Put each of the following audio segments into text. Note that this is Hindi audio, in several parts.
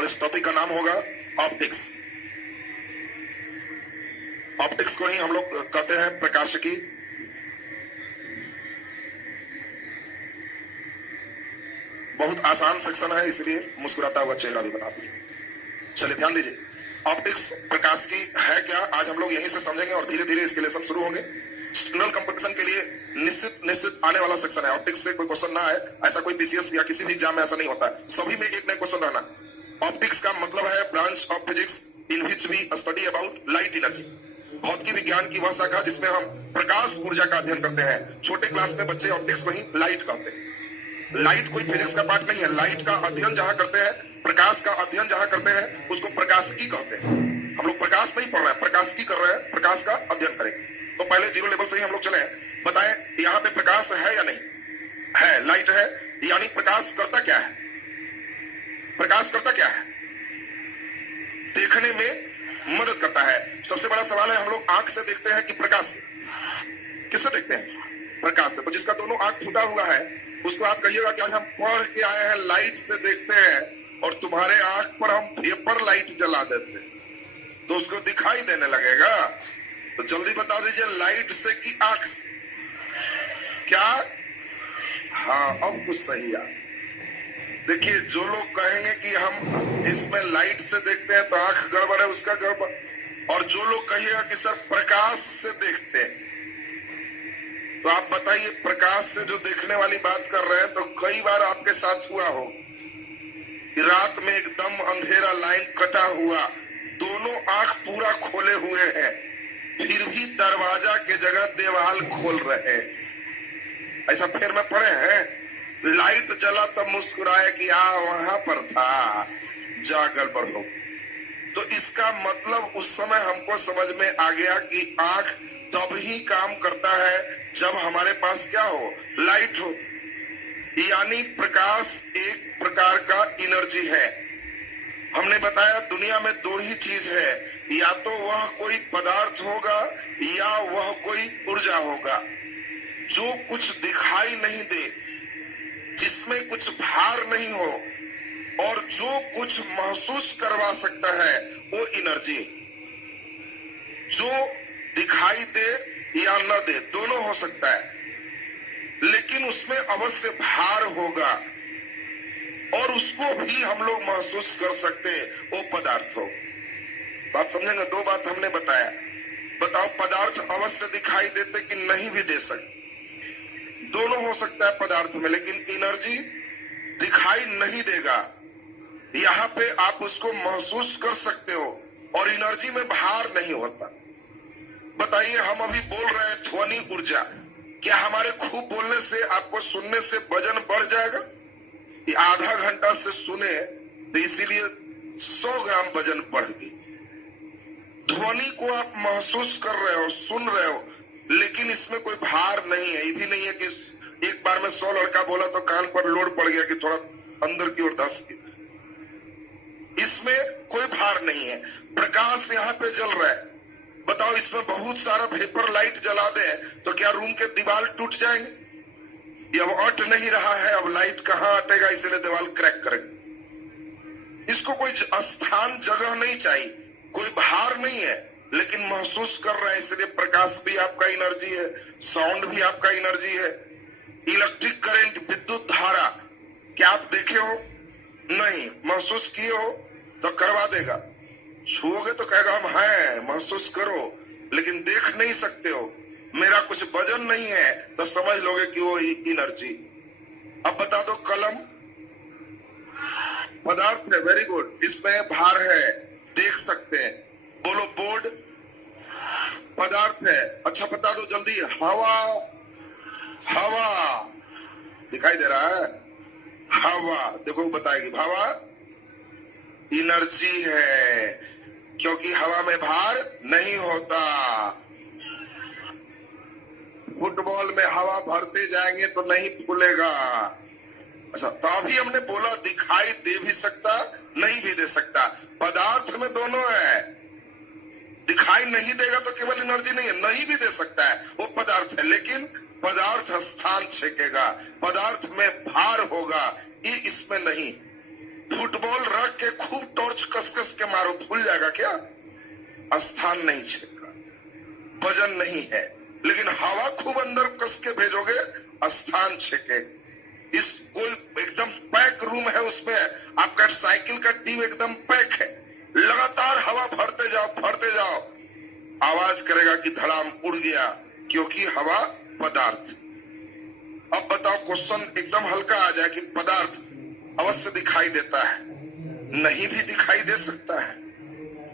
और इस टॉपिक का नाम होगा ऑप्टिक्स। ऑप्टिक्स को ही हम लोग कहते हैं प्रकाशिकी। बहुत आसान सेक्शन है, इसलिए मुस्कुराता हुआ चेहरा भी बना दिए। चलिए ध्यान दीजिए, ऑप्टिक्स प्रकाशिकी है क्या, आज हम लोग यहीं से समझेंगे और धीरे धीरे इसके लेसन शुरू होंगे। जनरल कंपटीशन के लिए निश्चित आने वाला सेक्शन है। ऑप्टिक्स से कोई क्वेश्चन ना आए, ऐसा कोई पीसीएस या किसी भी एग्जाम में ऐसा नहीं होता है, सभी में एक नया क्वेश्चन रहना। ऑप्टिक्स का मतलब है branch of physics in which we study about light energy. भौतिक विज्ञान की वह शाखा जिसमें हम प्रकाश ऊर्जा का अध्ययन करते हैं। छोटे क्लास में बच्चे ऑप्टिक्स को ही लाइट कहते हैं। लाइट कोई फिजिक्स का पार्ट नहीं है। लाइट का अध्ययन जहां करते हैं, प्रकाश का अध्ययन जहां करते हैं, उसको प्रकाशिकी कहते हैं। हम लोग प्रकाश नहीं पढ़ रहे हैं, प्रकाशिकी कर रहे हैं, प्रकाश का अध्ययन करेंगे। तो पहले जीरो लेवल से ही हम लोग चले, बताएं यहाँ पे प्रकाश है या नहीं है? लाइट है, यानी प्रकाश करता क्या है? प्रकाश करता क्या है? देखने में मदद करता है। सबसे बड़ा सवाल है, हम लोग आंख से देखते हैं कि प्रकाश से? किससे देखते हैं? प्रकाश से। तो जिसका दोनों आंख फूटा हुआ है उसको आप कहिएगा कि आज हम पढ़ के आए हैं, लाइट से देखते हैं, और तुम्हारे आंख पर हम पेपर लाइट जला देते हैं तो उसको दिखाई देने लगेगा। तो जल्दी बता दीजिए, लाइट से कि आंख से? क्या? हाँ, अब कुछ सही है। देखिए, जो लोग कहेंगे कि हम इसमें लाइट से देखते हैं तो आंख गड़बड़ है, उसका गड़बड़। और जो लोग कहिएगा कि सर प्रकाश से देखते हैं, तो आप बताइए, प्रकाश से जो देखने वाली बात कर रहे हैं, तो कई बार आपके साथ हुआ हो कि रात में एकदम अंधेरा, लाइन कटा हुआ, दोनों आंख पूरा खोले हुए हैं, फिर भी दरवाजा के जगह दीवार खोल रहे हैं। ऐसा फिर में पढ़े हैं। लाइट जला तब मुस्कुराए कि वहां पर था, जा गड़बड़ हो। तो इसका मतलब उस समय हमको समझ में आ गया कि आंख तब ही काम करता है जब हमारे पास क्या हो? लाइट हो। यानी प्रकाश एक प्रकार का एनर्जी है। हमने बताया दुनिया में दो ही चीज है, या तो वह कोई पदार्थ होगा या वह कोई ऊर्जा होगा। जो कुछ दिखाई नहीं दे, जिसमें कुछ भार नहीं हो, और जो कुछ महसूस करवा सकता है, वो एनर्जी। जो दिखाई दे या न दे, दोनों हो सकता है, लेकिन उसमें अवश्य भार होगा और उसको भी हम लोग महसूस कर सकते, वो पदार्थ हो। बात समझेंगे? दो बात हमने बताया। बताओ, पदार्थ अवश्य दिखाई देते कि नहीं भी दे सकते? दोनों हो सकता है पदार्थ में, लेकिन एनर्जी दिखाई नहीं देगा। यहाँ पे आप उसको महसूस कर सकते हो और एनर्जी में भार नहीं होता। बताइए, हम अभी बोल रहे हैं ध्वनि ऊर्जा, क्या हमारे खूब बोलने से, आपको सुनने से वजन बढ़ जाएगा? ये आधा घंटा से सुने तो इसीलिए 100 ग्राम वजन बढ़ गई। ध्वनि को आप महसूस कर रहे हो, सुन रहे हो, लेकिन इसमें कोई भार नहीं है। ये भी नहीं है कि एक बार में 100 लड़का बोला तो कान पर लोड पड़ गया कि थोड़ा अंदर की ओर धस गया। इसमें कोई भार नहीं है। प्रकाश यहाँ पे जल रहा है। बताओ, इसमें बहुत सारा वेपर लाइट जला दे तो क्या रूम के दीवार टूट जाएंगे? ये अब अट नहीं रहा है, अब लाइट कहाँ अटेगा, इसलिए दीवार क्रैक करेगा। इसको कोई स्थान, जगह नहीं चाहिए, कोई भार नहीं है, लेकिन महसूस कर रहा है, इसलिए प्रकाश भी आपका एनर्जी है, साउंड भी आपका एनर्जी है। इलेक्ट्रिक करंट, विद्युत धारा, क्या आप देखे हो? नहीं। महसूस किए हो तो करवा देगा। छुओगे तो कहेगा हम हैं, महसूस करो, लेकिन देख नहीं सकते हो, मेरा कुछ वजन नहीं है, तो समझ लोगे कि वो एनर्जी। अब बता दो, कलम पदार्थ है, वेरी गुड, इसमें भार है, देख सकते हैं। बोलो, बोर्ड पदार्थ है। अच्छा बता दो जल्दी, हवा, हवा दिखाई दे रहा है? हवा देखो बताएगी, हवा एनर्जी है, क्योंकि हवा में भार नहीं होता। फुटबॉल में हवा भरते जाएंगे तो नहीं फूलेगा। अच्छा, तो अभी हमने बोला दिखाई दे भी सकता, नहीं भी दे सकता। पदार्थ में दोनों है। दिखाई नहीं देगा तो केवल एनर्जी नहीं है, नहीं भी दे सकता है, वो पदार्थ है, लेकिन पदार्थ स्थान छेकेगा, पदार्थ में भार होगा, ये इसमें नहीं। फुटबॉल रख के खूब कुछ कस कस के मारो, फूल जाएगा क्या? स्थान नहीं छेका, वजन नहीं है, लेकिन हवा खूब अंदर कस के भेजोगे, स्थान छेके। इस कोई एकदम पैक रूम है, उसमें आपका साइकिल का ट्यूब एकदम पैक है, लगातार हवा भरते जाओ, आवाज करेगा कि धड़ाम उड़ गया, क्योंकि हवा पदार्थ। अब बताओ, क्वेश्चन एकदम हल्का आ जाए कि पदार्थ अवश्य दिखाई देता है, नहीं भी दिखाई दे सकता है।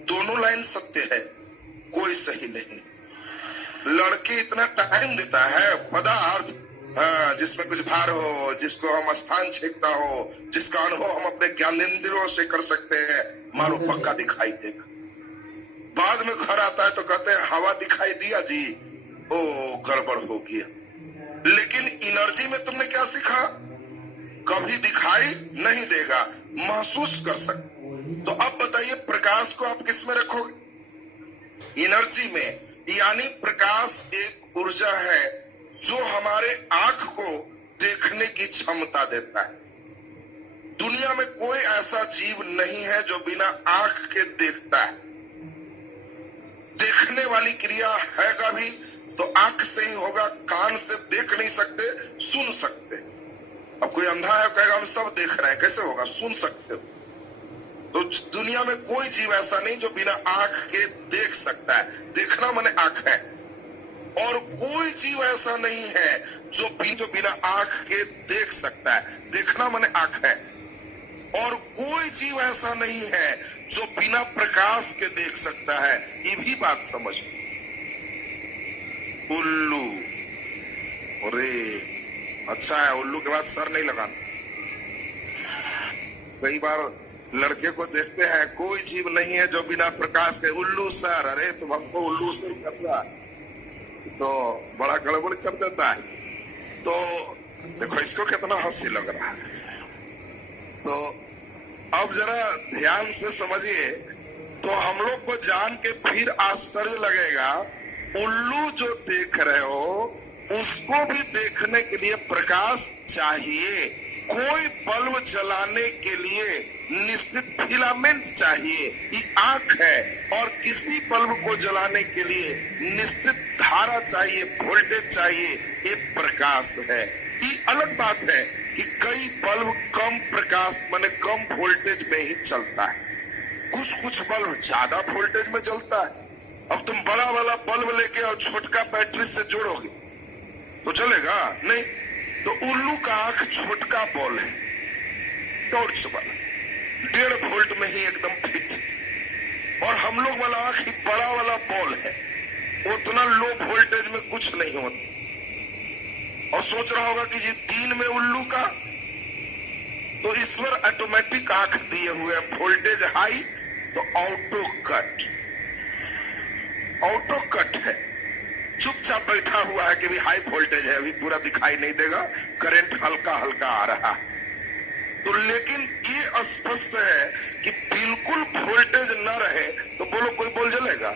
दोनों लाइन सत्य है, कोई सही नहीं। लड़के इतना टाइम देता है, पदार्थ जिसमें कुछ भार हो, जिसको हम स्थान छेकता हो, जिसका अनुभव हम अपने ज्ञानेंद्रियों से कर सकते हैं, मारो पक्का दिखाई देगा। बाद में घर आता है तो कहते हैं हवा दिखाई दिया जी, ओ गड़बड़ हो गया। लेकिन एनर्जी में तुमने क्या सीखा? कभी दिखाई नहीं देगा, महसूस कर सकते। तो अब बताइए, प्रकाश को आप किस में रखोगे? एनर्जी में। यानी प्रकाश एक ऊर्जा है जो हमारे आंख को देखने की क्षमता देता है। दुनिया में कोई ऐसा जीव नहीं है जो बिना आंख के देखता है। देखने वाली क्रिया है कभी तो आंख से ही होगा, कान से देख नहीं सकते, सुन सकते। अब कोई अंधा है कहेगा हम सब देख रहे हैं, कैसे होगा? सुन सकते हो। तो दुनिया में कोई जीव ऐसा नहीं जो बिना आंख के देख सकता है। देखना माने आंख है। और कोई जीव ऐसा नहीं है जो बिना आंख के देख सकता है। देखना माने आंख है। और कोई जीव ऐसा नहीं है जो बिना प्रकाश के देख सकता है। ये भी बात समझ। उल्लू, अरे अच्छा है, उल्लू के बाद सर नहीं लगाना। कई बार लड़के को देखते हैं, कोई जीव नहीं है जो बिना प्रकाश के, उल्लू सर, अरे तुम हमको उल्लू सर कर रहा है, तो बड़ा गड़बड़ कर देता है। तो देखो इसको कितना हंसी लग रहा है। तो अब जरा ध्यान से समझिए, तो हम लोग को जान के फिर आश्चर्य लगेगा, उल्लू जो देख रहे हो उसको भी देखने के लिए प्रकाश चाहिए। कोई बल्ब जलाने के लिए निश्चित फिलामेंट चाहिए, ये आंख है। और किसी बल्ब को जलाने के लिए निश्चित धारा चाहिए, वोल्टेज चाहिए, ये प्रकाश है। ये अलग बात है कि कई बल्ब कम प्रकाश माने कम वोल्टेज में ही चलता है, कुछ बल्ब ज्यादा वोल्टेज में चलता है। अब तुम बड़ा वाला बल्ब लेके और छोटका बैटरी से जोड़ोगे तो चलेगा नहीं। तो उल्लू का आंख छोटका बॉल है, टॉर्च वाला, 1.5 वोल्ट में ही एकदम फिट। और हम लोग वाला आंख ही बड़ा वाला बॉल है, उतना लो वोल्टेज में कुछ नहीं होता। और सोच रहा होगा कि जी 3 में उल्लू का, तो ईश्वर ऑटोमेटिक आंख दिए हुए, वोल्टेज हाई तो ऑटो कट है, चुपचाप बैठा हुआ है कि भी हाई वोल्टेज है, अभी पूरा दिखाई नहीं देगा, करंट हल्का हल्का आ रहा है। तो लेकिन ये स्पष्ट है कि बिल्कुल वोल्टेज न रहे तो बोलो कोई बॉल जलेगा?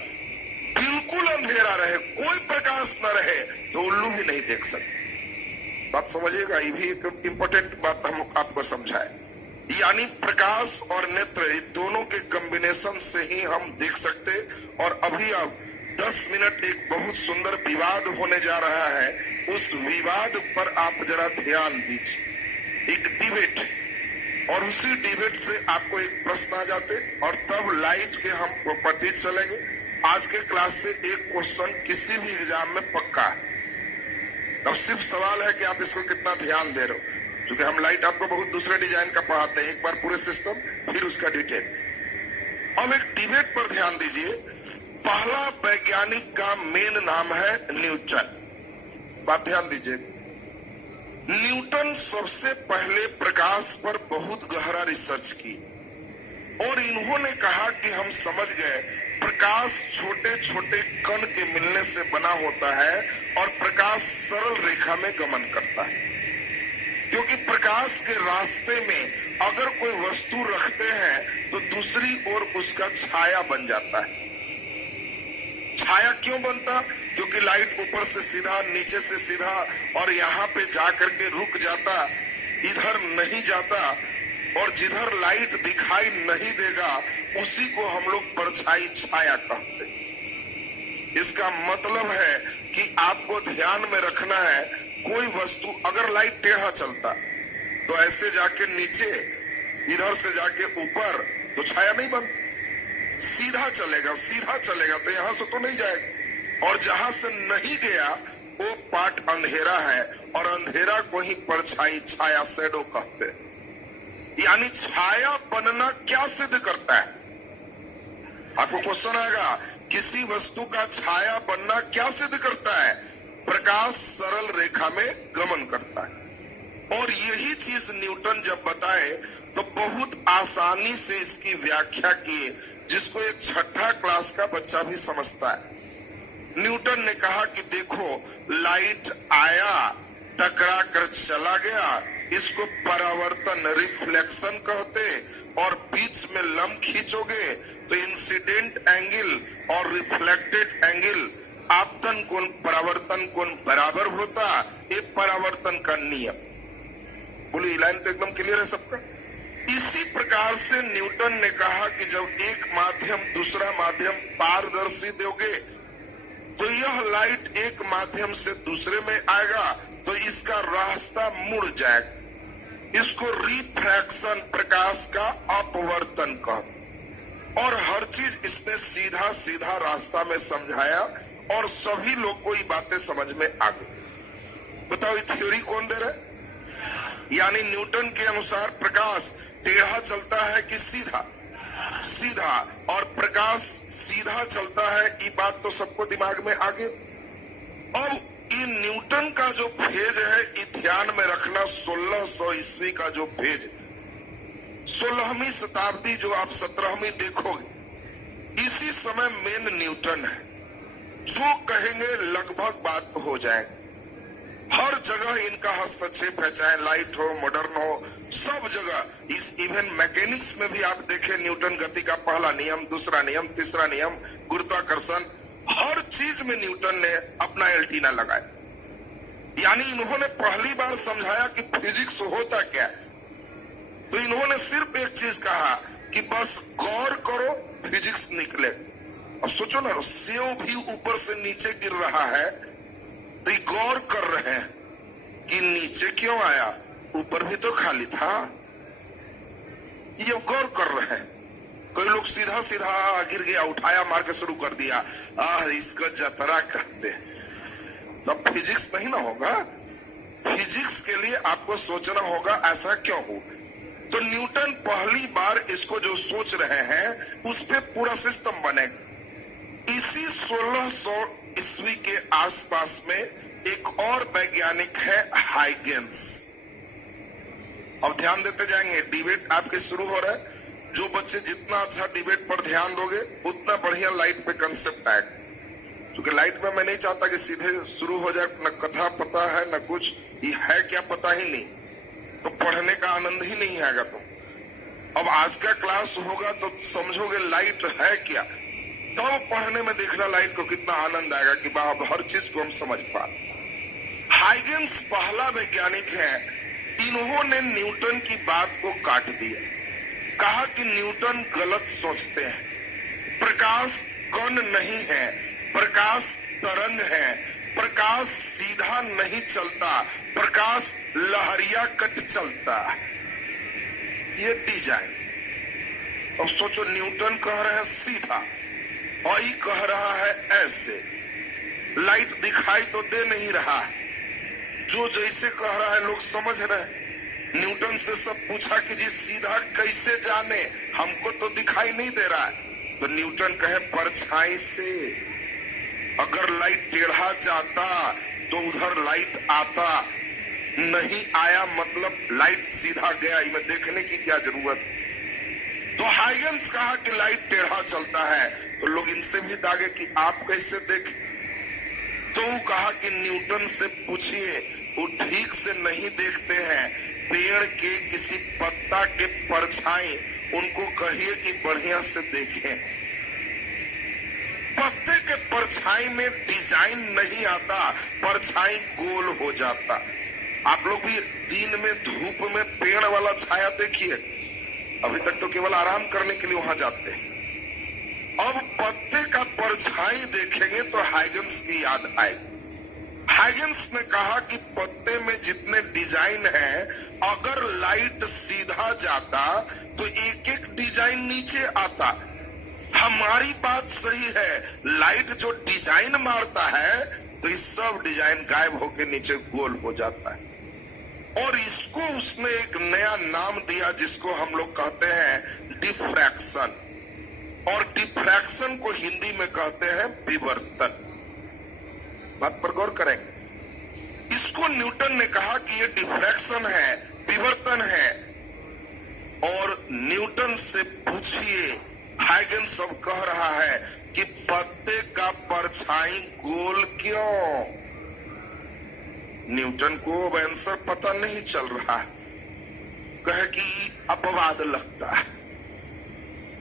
बिल्कुल अंधेरा रहे, कोई प्रकाश न रहे तो उल्लू भी नहीं देख सकते। बात समझिएगा, ये भी एक इम्पोर्टेंट बात हम आपको समझाए। यानी प्रकाश और नेत्र दोनों के कॉम्बिनेशन से ही हम देख सकते। और अभी अब 10 मिनट एक बहुत सुंदर विवाद होने जा रहा है, उस विवाद पर आप जरा ध्यान दीजिए। एक डिबेट, और उसी डिबेट से आपको एक प्रश्न आ जाते और तब लाइट के हम प्रॉपर्टीज चलेंगे। आज के क्लास से एक क्वेश्चन किसी भी एग्जाम में पक्का है। अब सिर्फ सवाल है कि आप इसको कितना ध्यान दे रहे हो, क्योंकि हम लाइट आपको बहुत दूसरे डिजाइन का पढ़ाते हैं, एक बार पूरे सिस्टम फिर उसका डिटेल। अब एक डिबेट पर ध्यान दीजिए। पहला वैज्ञानिक का मेन नाम है न्यूटन। बात ध्यान दीजिए, न्यूटन सबसे पहले प्रकाश पर बहुत गहरा रिसर्च की और इन्होंने कहा कि हम समझ गए प्रकाश छोटे छोटे कण के मिलने से बना होता है और प्रकाश सरल रेखा में गमन करता है। क्योंकि प्रकाश के रास्ते में अगर कोई वस्तु रखते हैं तो दूसरी ओर उसका छाया बन जाता है। छाया क्यों बनता? क्योंकि लाइट ऊपर से सीधा, नीचे से सीधा और यहाँ पे जाकर के रुक जाता, इधर नहीं जाता, और जिधर लाइट दिखाई नहीं देगा उसी को हम लोग परछाई छाया कहते हैं। इसका मतलब है कि आपको ध्यान में रखना है, कोई वस्तु अगर लाइट टेढ़ा चलता तो ऐसे जाके नीचे, इधर से जाके ऊपर, तो छाया नहीं बनती। सीधा चलेगा तो यहां से तो नहीं जाएगा, और जहां से नहीं गया वो पार्ट अंधेरा है, और अंधेरा को ही परछाई छाया शैडो कहते हैं। यानी छाया बनना क्या सिद्ध करता है? आपको क्वेश्चन आएगा, किसी वस्तु का छाया बनना क्या सिद्ध करता है? प्रकाश सरल रेखा में गमन करता है। और यही चीज न्यूटन जब बताए तो बहुत आसानी से इसकी व्याख्या किए, जिसको एक छठा क्लास का बच्चा भी समझता है। न्यूटन ने कहा कि देखो, लाइट आया, टकरा कर चला गया, इसको परावर्तन रिफ्लेक्शन कहते, और बीच में लंब खींचोगे तो इंसिडेंट एंगल और रिफ्लेक्टेड एंगल, आपतन कोण परावर्तन कोण बराबर होता। ये परावर्तन का नियम। बोलिए, लाइन तो एकदम क्लियर है सबका। इसी प्रकार से न्यूटन ने कहा कि जब एक माध्यम दूसरा माध्यम पारदर्शी दोगे तो यह लाइट एक माध्यम से दूसरे में आएगा तो इसका रास्ता मुड़ जाएगा। इसको रिफ्रैक्शन, प्रकाश का अपवर्तन कहते। और हर चीज इसने सीधा सीधा रास्ता में समझाया और सभी लोग को ये बातें समझ में आ गई। बताओ, ये थ्योरी कौन दे रहा है? यानी न्यूटन के अनुसार प्रकाश टेढ़ा चलता है कि सीधा? सीधा। और प्रकाश सीधा चलता है, ये बात तो सबको दिमाग में आ गई। अब ये न्यूटन का जो फेज है, ये ध्यान में रखना, 1600 ईस्वी का जो फेज, 16वीं शताब्दी जो आप 17वीं देखोगे, इसी समय मेन न्यूटन है। जो कहेंगे लगभग बात हो जाएगी। हर जगह इनका हस्तक्षेप है, चाहे लाइट हो, मॉडर्न हो, सब जगह। इस इवन मैकेनिक्स में भी आप देखें, न्यूटन गति का पहला नियम, दूसरा नियम, तीसरा नियम, गुरुत्वाकर्षण, हर चीज में न्यूटन ने अपना एंटीना लगाया। यानी इन्होंने पहली बार समझाया कि फिजिक्स होता क्या है। तो इन्होंने सिर्फ एक चीज कहा कि बस गौर करो, फिजिक्स निकले। अब सोचो ना, सेव भी ऊपर से नीचे गिर रहा है तो गौर कर रहे हैं कि नीचे क्यों आया, ऊपर भी तो खाली था। ये गौर कर रहे हैं। कोई लोग सीधा सीधा गिर गया, उठाया, मार के शुरू कर दिया, इसका जतरा कहते। तब फिजिक्स नहीं ना होगा। फिजिक्स के लिए आपको सोचना होगा ऐसा क्यों हो। तो न्यूटन पहली बार इसको जो सोच रहे हैं उस पे पूरा सिस्टम बनेगा। इसी 1600 ईस्वी के आसपास में एक और वैज्ञानिक है, हाइगेंस। अब ध्यान देते जाएंगे, डिबेट आपके शुरू हो रहा है। जो बच्चे जितना अच्छा डिबेट पर ध्यान दोगे उतना बढ़िया लाइट पे कंसेप्ट आएगा। क्योंकि लाइट में मैं नहीं चाहता कि सीधे शुरू हो जाए, न कथा पता है न कुछ, ये है क्या पता ही नहीं, तो पढ़ने का आनंद ही नहीं आएगा। तो अब आज का क्लास होगा तो समझोगे लाइट है क्या, तो पढ़ने में देखना लाइट को कितना आनंद आएगा कि बाप, हर चीज को हम समझ पाए। हाइगेंस पहला वैज्ञानिक है, इन्होंने न्यूटन की बात को काट दिया। कहा कि न्यूटन गलत सोचते हैं। प्रकाश कण नहीं है, प्रकाश तरंग है। प्रकाश सीधा नहीं चलता, प्रकाश लहरिया कट चलता। ये डिजाइन। अब सोचो, न्यूटन कह रहे हैं सीधा और ये कह रहा है ऐसे। लाइट दिखाई तो दे नहीं रहा, जो जैसे कह रहा है लोग समझ रहे हैं। न्यूटन से सब पूछा कि जी सीधा कैसे जाने, हमको तो दिखाई नहीं दे रहा है। तो न्यूटन कहे परछाई से। अगर लाइट टेढ़ा जाता तो उधर लाइट आता, नहीं आया मतलब लाइट सीधा गया, इनमें देखने की क्या जरूरत। तो हाइगेंस कहा कि लाइट टेढ़ा चलता है, तो लोग इनसे भी दागे कि आप कैसे देखें। तो वो कहा कि न्यूटन से पूछिए, वो ठीक से नहीं देखते हैं। पेड़ के किसी पत्ता के परछाई, उनको कहिए कि बढ़िया से देखें। पत्ते के परछाई में डिजाइन नहीं आता, परछाई गोल हो जाता। आप लोग भी दिन में धूप में पेड़ वाला छाया देखिए, अभी तक तो केवल आराम करने के लिए वहां जाते हैं। अब पत्ते का परछाई देखेंगे तो हाइगन्स की याद आएगी। हाइगन्स ने कहा कि पत्ते में जितने डिजाइन है, अगर लाइट सीधा जाता तो एक एक डिजाइन नीचे आता। हमारी बात सही है, लाइट जो डिजाइन मारता है तो ये सब डिजाइन गायब होकर नीचे गोल हो जाता है। और इसको उसने एक नया नाम दिया जिसको हम लोग कहते हैं डिफ्रैक्शन, और डिफ्रैक्शन को हिंदी में कहते हैं विवर्तन। बात पर गौर करेंगे। इसको न्यूटन ने कहा कि ये डिफ्रैक्शन है, विवर्तन है। और न्यूटन से पूछिए, हाइगन्स सब कह रहा है कि पत्ते का परछाई गोल क्यों? न्यूटन को अब आंसर पता नहीं चल रहा, कहे कि अपवाद लगता है।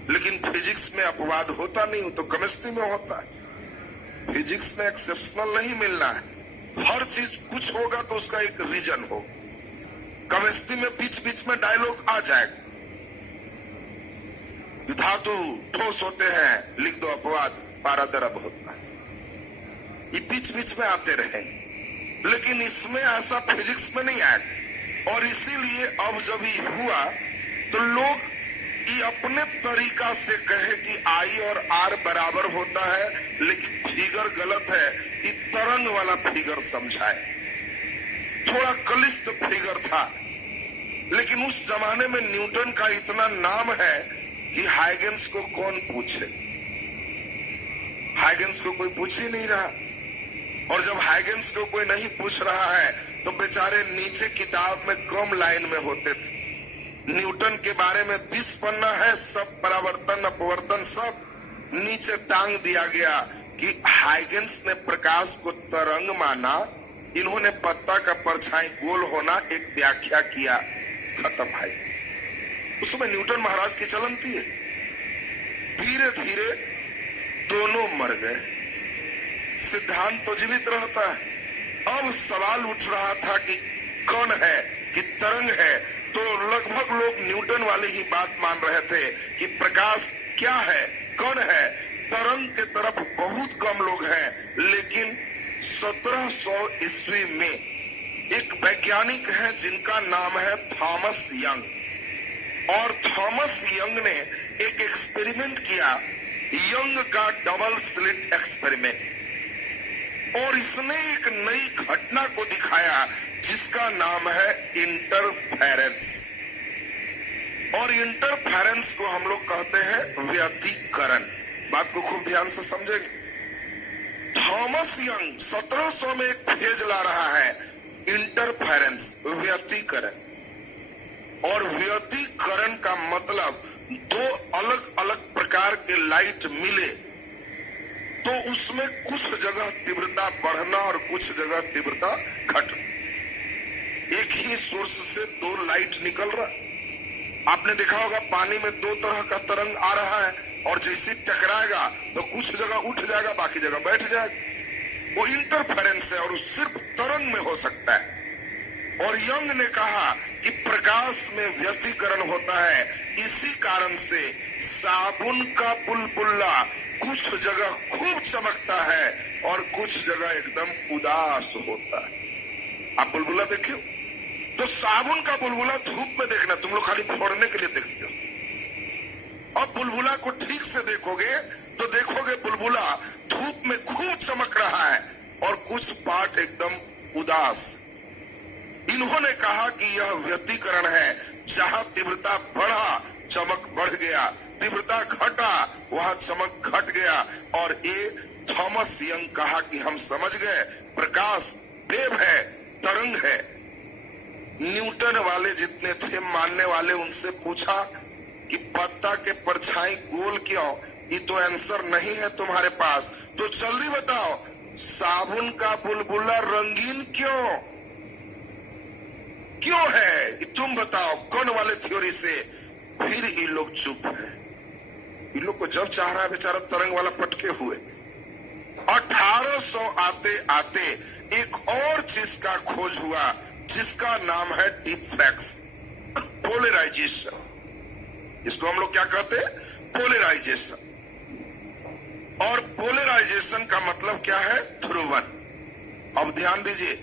लेकिन फिजिक्स में अपवाद होता नहीं, तो केमिस्ट्री में होता है। फिजिक्स में एक्सेप्शनल नहीं मिलना है, हर चीज कुछ होगा तो उसका एक रीजन हो। केमिस्ट्री में बीच बीच में डायलॉग आ जाएगा, धातु ठोस होते हैं, लिख दो अपवाद, पारादरब होता है। ये बीच बीच में आते रहेंगे, लेकिन इसमें ऐसा फिजिक्स में नहीं आएगा। और इसीलिए अब जब ये हुआ तो लोग ये अपने तरीका से कहे कि आई और आर बराबर होता है, लेकिन फिगर गलत है, ये तरंग वाला फिगर समझाए। थोड़ा क्लिष्ट फिगर था, लेकिन उस जमाने में न्यूटन का इतना नाम है कि हाइगन्स को कौन पूछे। हाइगन्स को कोई पूछ ही नहीं रहा। और जब हाइगन्स को कोई नहीं पूछ रहा है तो बेचारे नीचे किताब में कम लाइन में होते थे। न्यूटन के बारे में 20 पन्ना है, सब परावर्तन अपवर्तन सब नीचे टांग दिया गया कि हाइगन्स ने प्रकाश को तरंग माना, इन्होंने पत्ता का परछाई गोल होना एक व्याख्या किया, खत्म। हाइगन्स उसमें न्यूटन महाराज की चलती है। धीरे धीरे दोनों मर गए, सिद्धांत तो जीवित रहता है। अब सवाल उठ रहा था कि कौन है, कि तरंग है। तो लगभग लोग न्यूटन वाली ही बात मान रहे थे कि प्रकाश क्या है, कौन है। तरंग के तरफ बहुत कम लोग हैं। लेकिन 1700 ईस्वी में एक वैज्ञानिक है जिनका नाम है थॉमस यंग, और थॉमस यंग ने एक एक्सपेरिमेंट किया, यंग का डबल स्लिट एक्सपेरिमेंट। और इसने एक नई घटना को दिखाया जिसका नाम है इंटरफेरेंस। और इंटरफेरेंस को हम लोग कहते हैं व्यतिकरण। बात को खूब ध्यान से समझेंगे। थॉमस यंग 1700 में एक फेज ला रहा है, इंटरफेरेंस, व्यतिकरण। और व्यतिकरण का मतलब दो अलग अलग प्रकार के लाइट मिले तो उसमें कुछ जगह तीव्रता बढ़ना और कुछ जगह तीव्रता घटना। एक ही सोर्स से दो लाइट निकल रहा। आपने देखा होगा पानी में दो तरह का तरंग आ रहा है, और जैसे टकराएगा तो कुछ जगह उठ जाएगा, बाकी जगह बैठ जाएगा। वो इंटरफेरेंस है और सिर्फ तरंग में हो सकता है। और यंग ने कहा कि प्रकाश में व्यतिकरण होता है। इसी कारण से साबुन का बुलबुला कुछ जगह खूब चमकता है और कुछ जगह एकदम उदास होता है। आप बुलबुला देखियो तो साबुन का बुलबुला धूप में देखना, तुम लोग खाली फोड़ने के लिए देखते हो। अब बुलबुला को ठीक से देखोगे तो देखोगे बुलबुला धूप में खूब चमक रहा है और कुछ पार्ट एकदम उदास। इन्होंने कहा कि यह व्यतिकरण है, जहां तीव्रता बढ़ा चमक बढ़ गया, तीव्रता घटा वहां चमक घट गया। और ये थॉमस यंग कहा कि हम समझ गए, प्रकाश वेव है, तरंग है। न्यूटन वाले जितने थे मानने वाले, उनसे पूछा कि पत्ता के परछाई गोल क्यों? ये तो आंसर नहीं है तुम्हारे पास, तो जल्दी बताओ साबुन का बुलबुला रंगीन क्यों है? तुम बताओ कौन वाले थ्योरी से? फिर ये लोग चुप है। इन लोग को जब चाह रहा है बेचारा तरंग वाला पटके हुए। 1800 आते आते एक और चीज का खोज हुआ जिसका नाम है डिफ्रैक्शन, पोलराइजेशन। इसको हम लोग क्या कहते हैं? पोलराइजेशन। और पोलराइजेशन का मतलब क्या है? ध्रुवन। अब ध्यान दीजिए,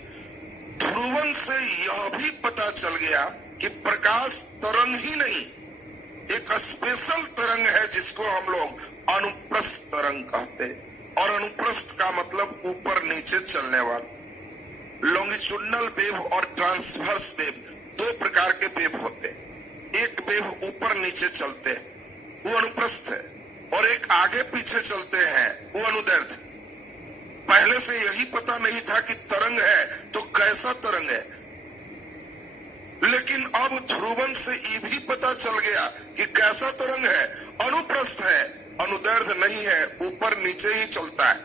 ध्रुवन से यह भी पता चल गया कि प्रकाश तरंग ही नहीं, एक स्पेशल तरंग है जिसको हम लोग अनुप्रस्थ तरंग कहते हैं। और अनुप्रस्थ का मतलब ऊपर नीचे चलने वाला। लॉन्गिट्यूडनल वेव और ट्रांसवर्स वेव दो प्रकार के वेव होते हैं। एक वेव ऊपर नीचे चलते हैं, वो अनुप्रस्थ है, और एक आगे पीछे चलते हैं, वो अनुदैर्ध्य। पहले से यही पता नहीं था कि तरंग है तो कैसा तरंग है, लेकिन अब ध्रुवन से ये भी पता चल गया कि कैसा तरंग है, अनुप्रस्थ है, अनुदैर्ध्य नहीं है, ऊपर नीचे ही चलता है।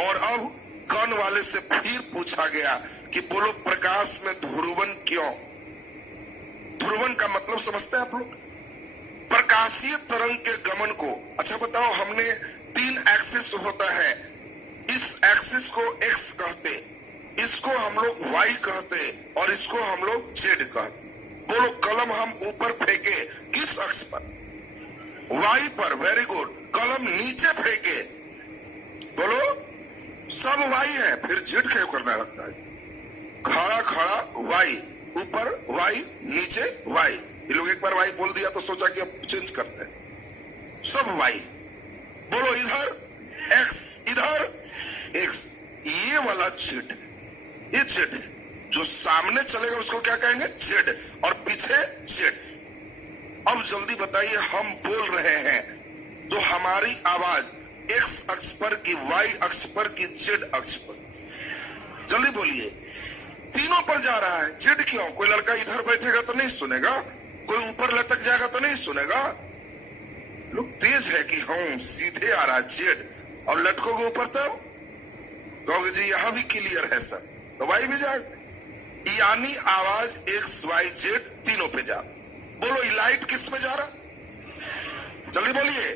और अब कण वाले से फिर पूछा गया कि बोलो प्रकाश में ध्रुवन क्यों? ध्रुवन का मतलब समझते हैं आप लोग? प्रकाशीय तरंग के गमन को, अच्छा बताओ, हमने 3 एक्सिस होता है, इस एक्सिस को एक्स कहते, इसको हम लोग वाई कहते, और इसको हम लोग जेड कहते। बोलो कलम हम ऊपर फेंके किस अक्ष पर? वाई पर। Very good. कलम नीचे फेंके, बोलो सब वाई है, फिर जेड क्यों करना लगता है? खड़ा खड़ा वाई, ऊपर वाई, नीचे वाई। ये लोग एक बार वाई बोल दिया तो सोचा कि अब चेंज करते हैं, सब वाई। बोलो इधर एक्स, इधर एक्स, ये वाला जेड, ये जेड है। जो सामने चलेगा उसको क्या कहेंगे? जेड, और पीछे जेड। अब जल्दी बताइए, हम बोल रहे हैं तो हमारी आवाज एक्स अक्ष पर की वाई अक्ष पर की जेड अक्ष पर? जल्दी बोलिए। तीनों पर जा रहा है। जेड क्यों? कोई लड़का इधर बैठेगा तो नहीं सुनेगा, कोई ऊपर लटक जाएगा तो नहीं सुनेगा। लोग तेज है कि हम सीधे आ रहा जेड, और लटकोगे ऊपर तब कहोगे जी यहां भी क्लियर है सर, तो वाई भी जाएगा। यानी आवाज एक्स वाई जेड तीनों पे जा। बोलो लाइट किस में जा रहा? जल्दी बोलिए।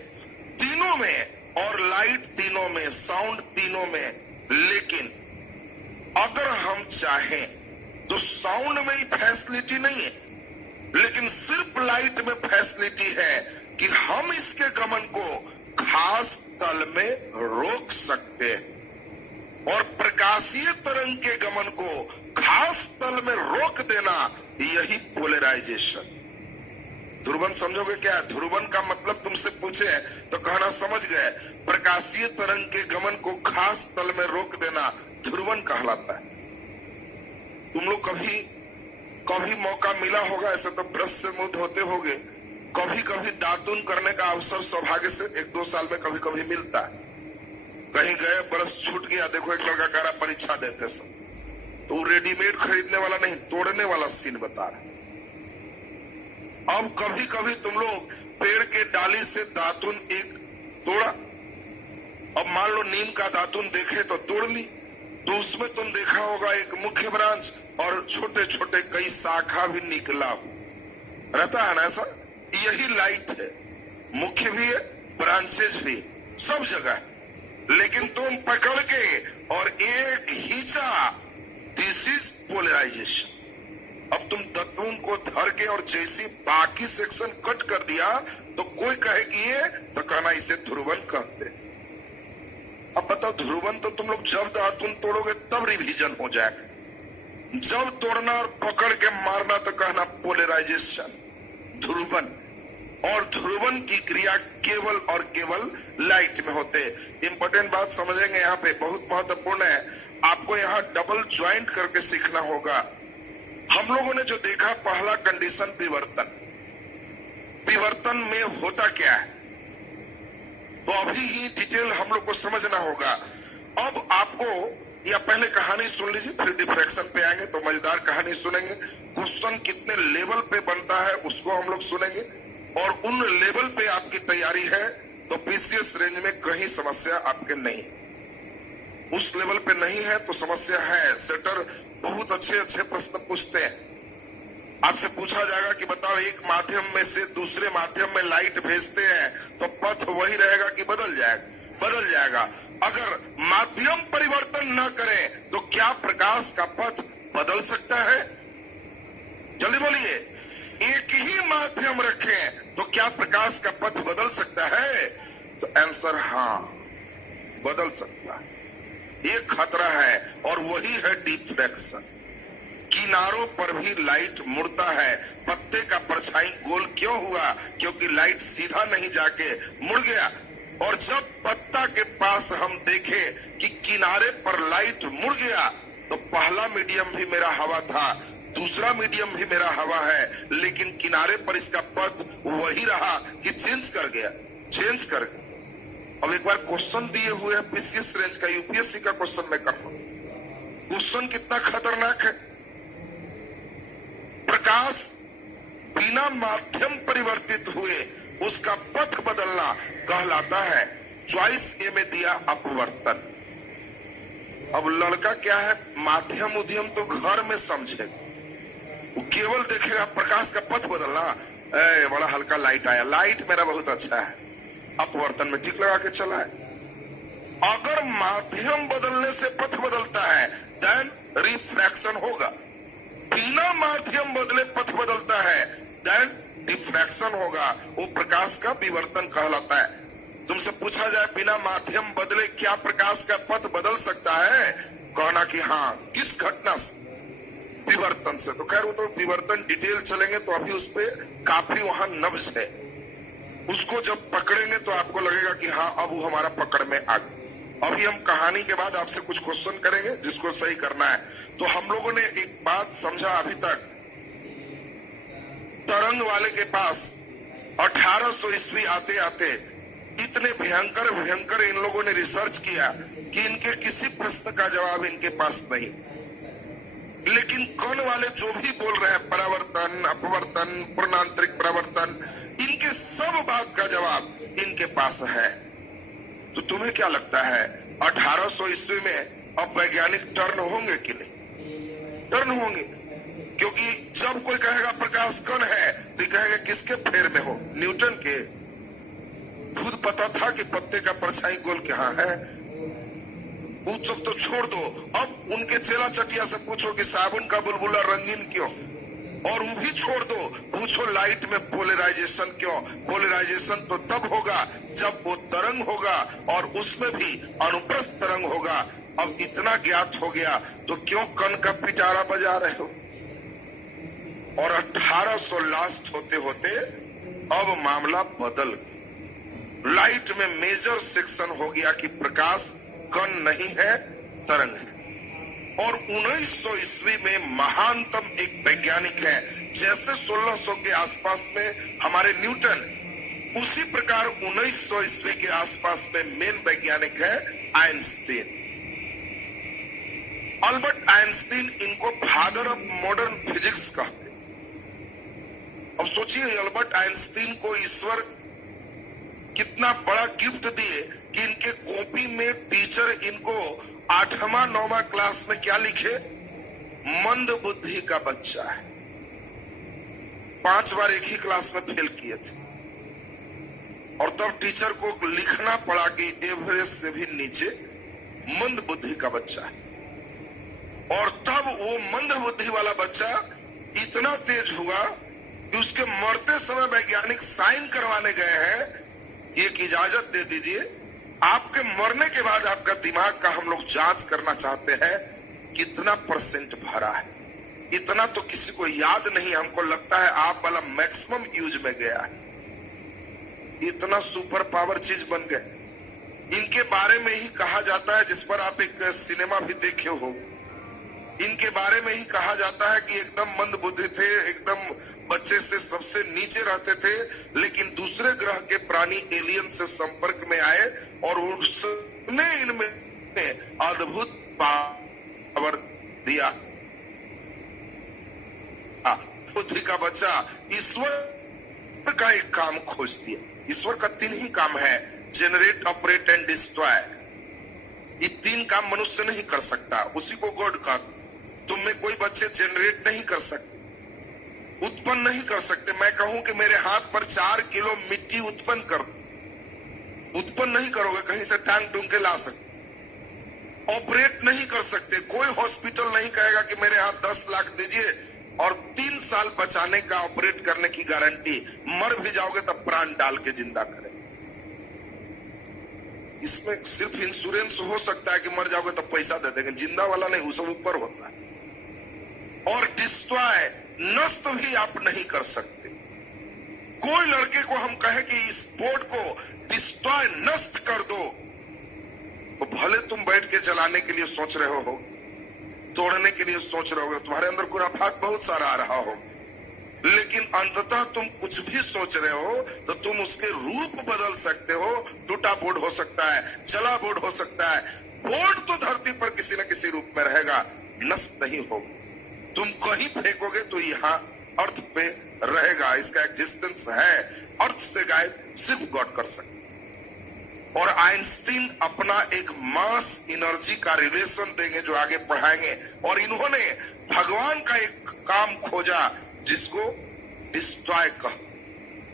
तीनों में, और लाइट तीनों में, साउंड तीनों में। लेकिन अगर हम चाहें तो साउंड में ही फैसिलिटी नहीं है, लेकिन सिर्फ लाइट में फैसिलिटी है कि हम इसके गमन को खास तल में रोक सकते हैं। और प्रकाशीय तरंग के गमन को खास तल में रोक देना, यही पोलराइजेशन। ध्रुवन समझोगे क्या? ध्रुवन का मतलब तुमसे पूछे तो कहना समझ गए। प्रकाशीय तरंग के गमन को खास तल में रोक देना ध्रुवन कहलाता है। तुम लोग कभी मौका मिला होगा, ऐसे तो ब्रश से मुंह धोते होगे, कभी कभी दातुन करने का अवसर सौभाग्य से 1-2 साल में कभी कभी मिलता है। कहीं गए, ब्रश छूट गया, देखो एक लड़का कह रहा परीक्षा देते समय, तो वो रेडीमेड खरीदने वाला नहीं, तोड़ने वाला सीन बता रहा। अब कभी कभी तुम लोग पेड़ के डाली से दातुन एक तोड़ा, अब मान लो नीम का दातुन देखे तो तोड़ ली, तो उसमें तुम देखा होगा एक मुख्य ब्रांच और छोटे छोटे कई शाखा भी निकला रहता है ना, ऐसा। यही लाइट है, मुख्य भी है, ब्रांचेज भी, सब जगह। लेकिन तुम पकड़ के और एक खींचा, दिस इज पोलराइजेशन। अब तुम दातून को धर के और जैसे बाकी सेक्शन कट कर दिया तो कोई कहे कि ये, तो कहना इसे ध्रुवन कहते। अब बताओ, ध्रुवन तो तुम लोग जब दातून तोड़ोगे तब रिवीजन हो जाएगा, जब तोड़ना और पकड़ के मारना तो कहना पोलराइजेशन, ध्रुवन। और ध्रुवन की क्रिया केवल और केवल लाइट में होते। इंपॉर्टेंट बात समझेंगे यहाँ पे, बहुत महत्वपूर्ण है। आपको यहाँ डबल ज्वाइंट करके सीखना होगा। हम लोगों ने जो देखा, पहला कंडीशन विवर्तन। विवर्तन में होता क्या है, तो अभी ही डिटेल हम लोग को समझना होगा। अब आपको, या पहले कहानी सुन लीजिए, फिर डिफ्रैक्शन पे आएंगे तो मजेदार कहानी सुनेंगे। क्वेश्चन कितने लेवल पे बनता है उसको हम लोग सुनेंगे, और उन लेवल पे आपकी तैयारी है तो पीसीएस रेंज में कहीं समस्या आपके नहीं। उस लेवल पे नहीं है तो समस्या है। सेटर बहुत अच्छे प्रश्न पूछते हैं। आपसे पूछा जाएगा कि बताओ, एक माध्यम में से दूसरे माध्यम में लाइट भेजते हैं तो पथ वही रहेगा कि बदल जाएगा? बदल जाएगा। अगर माध्यम परिवर्तन न करें तो क्या प्रकाश का पथ बदल सकता है? जल्दी बोलिए। एक ही माध्यम रखें तो क्या प्रकाश का पथ बदल सकता है? तो आंसर हाँ, बदल सकता है। एक खतरा है और वही है डिफ्रैक्शन। किनारों पर भी लाइट मुड़ता है। पत्ते का परछाई गोल क्यों हुआ? क्योंकि लाइट सीधा नहीं जाके मुड़ गया। और जब पत्ता के पास हम देखे कि किनारे पर लाइट मुड़ गया, तो पहला मीडियम भी मेरा हवा था, दूसरा मीडियम भी मेरा हवा है, लेकिन किनारे पर इसका पथ वही रहा कि चेंज कर गया। अब एक बार क्वेश्चन दिए हुए हैं पीसीएस रेंज का, यूपीएससी का क्वेश्चन मैं कर रहा हूं। क्वेश्चन कितना खतरनाक है। प्रकाश बिना माध्यम परिवर्तित हुए उसका पथ बदलना कहलाता है, चॉइस ए में दिया अपवर्तन। अब लड़का क्या है, माध्यम उद्यम तो घर में समझेगा, वो केवल देखेगा प्रकाश का पथ बदलना। बड़ा हल्का लाइट आया, लाइट मेरा बहुत अच्छा है, अपवर्तन में टिक लगा के चला है। अगर माध्यम बदलने से पथ बदलता है देन रिफ्रैक्शन होगा। बिना माध्यम बदले पथ बदलता है देन डिफ्रैक्शन होगा। वो प्रकाश का विवर्तन कहलाता है। तुमसे पूछा जाए बिना माध्यम बदले क्या प्रकाश का पथ बदल सकता है, कहना कि हाँ। किस घटना से? विवर्तन से। तो खैर वो तो विवर्तन डिटेल चलेंगे तो अभी उस पर काफी वहां नब्ज है। उसको जब पकड़ेंगे तो आपको लगेगा कि हाँ अब वो हमारा पकड़ में आ गया। अभी हम कहानी के बाद आपसे कुछ क्वेश्चन करेंगे जिसको सही करना है। तो हम लोगों ने एक बात समझा अभी तक, तरंग वाले के पास 1800 ईस्वी आते आते इतने भयंकर इन लोगों ने रिसर्च किया कि इनके किसी प्रश्न का जवाब इनके पास नहीं। लेकिन कण वाले जो भी बोल रहे हैं, परावर्तन, अपवर्तन, पूर्णांतरिक परावर्तन, इनके सब बात का जवाब इनके पास है। तो तुम्हें क्या लगता है 1800 ईस्वी में अब वैज्ञानिक टर्न होंगे कि नहीं? टर्न होंगे, क्योंकि जब कोई कहेगा प्रकाश कण है तो कहेगा किसके फेर में हो? न्यूटन के। खुद पता था कि पत्ते का परछाई गोल कहाँ है। वो सब तो छोड़ दो, अब उनके चेला चटिया से पूछो कि साबुन का बुलबुला रंगीन क्यों, और वो भी छोड़ दो, पूछो लाइट में पोलराइजेशन क्यों। पोलराइजेशन तो तब होगा जब वो तरंग होगा और उसमें भी अनुप्रस्थ तरंग होगा। अब इतना ज्ञात हो गया तो क्यों कण का पिटारा बजा रहे हो? और 1800 लास्ट होते होते अब मामला बदल गया। लाइट में मेजर सेक्शन हो गया कि प्रकाश कण नहीं है, तरंग है। और 1900 ईस्वी में महानतम एक वैज्ञानिक है, जैसे 1600 के आसपास में हमारे न्यूटन, उसी प्रकार 1900 ईस्वी के आसपास में मेन वैज्ञानिक है आइंस्टीन। अल्बर्ट आइंस्टीन, इनको फादर ऑफ मॉडर्न फिजिक्स कहते। अब सोचिए अल्बर्ट आइंस्टीन को ईश्वर कितना बड़ा गिफ्ट दिए कि इनके कॉपी में टीचर इनको 8वां 9वां क्लास में क्या लिखे? मंद बुद्धि का बच्चा है। 5 बार एक ही क्लास में फेल किए थे और तब टीचर को लिखना पड़ा कि एवरेज से भी नीचे मंद बुद्धि का बच्चा है। और तब वो मंद बुद्धि वाला बच्चा इतना तेज हुआ कि उसके मरते समय वैज्ञानिक साइन करवाने गए हैं, एक इजाजत दे दीजिए, आपके मरने के बाद आपका दिमाग का हम लोग जांच करना चाहते हैं कितना % भरा है। इतना तो किसी को याद नहीं, हमको लगता है आप वाला मैक्सिमम यूज में गया है। इतना सुपर पावर चीज बन गए। इनके बारे में ही कहा जाता है, जिस पर आप एक सिनेमा भी देखे हो, इनके बारे में ही कहा जाता है कि एकदम मंद बुद्धि थे, एकदम बच्चे से सबसे नीचे रहते थे, लेकिन दूसरे ग्रह के प्राणी एलियन से संपर्क में आए और उसने इनमें अद्भुत पावर दिया। बुद्धि का बच्चा ईश्वर का एक काम खोज दिया। ईश्वर का 3 ही काम है, जनरेट, ऑपरेट एंड डिस्ट्रॉय। ये 3 काम मनुष्य नहीं कर सकता, उसी को गॉड का। तुम में कोई बच्चे जनरेट नहीं कर सकते, उत्पन्न नहीं कर सकते। मैं कहूं कि मेरे हाथ पर 4 किलो मिट्टी उत्पन्न कर, उत्पन्न नहीं करोगे, कहीं से टांग टूंग के ला सकते। ऑपरेट नहीं कर सकते, कोई हॉस्पिटल नहीं कहेगा कि मेरे हाथ 10 लाख दीजिए और 3 3 साल बचाने का, ऑपरेट करने की गारंटी। मर भी जाओगे तब प्राण डाल के जिंदा करें। इसमें सिर्फ इंश्योरेंस हो सकता है कि मर जाओगे तब पैसा दे देंगे, जिंदा वाला नहीं, वो सब ऊपर होता है। और डिस्ट्रॉय, नष्ट भी आप नहीं कर सकते। कोई लड़के को हम कहे कि इस बोर्ड को डिस्ट्रॉय, नष्ट कर दो, तो भले तुम बैठ के चलाने के लिए सोच रहे हो, तोड़ने के लिए सोच रहे हो, तुम्हारे अंदर खुराफात बहुत सारा आ रहा हो, लेकिन अंततः तुम कुछ भी सोच रहे हो तो तुम उसके रूप बदल सकते हो। टूटा बोर्ड हो सकता है, जला बोर्ड हो सकता है, बोर्ड तो धरती पर किसी न किसी रूप में रहेगा, नष्ट नहीं होगा। तुम कहीं फेंकोगे तो यहाँ अर्थ पे रहेगा, इसका एग्जिस्टेंस है। अर्थ से गायब सिर्फ गॉड कर सकते। और आइंस्टीन अपना एक मास एनर्जी का रिलेशन देंगे जो आगे पढ़ाएंगे। और इन्होंने भगवान का एक काम खोजा जिसको डिस्ट्रॉय कहा।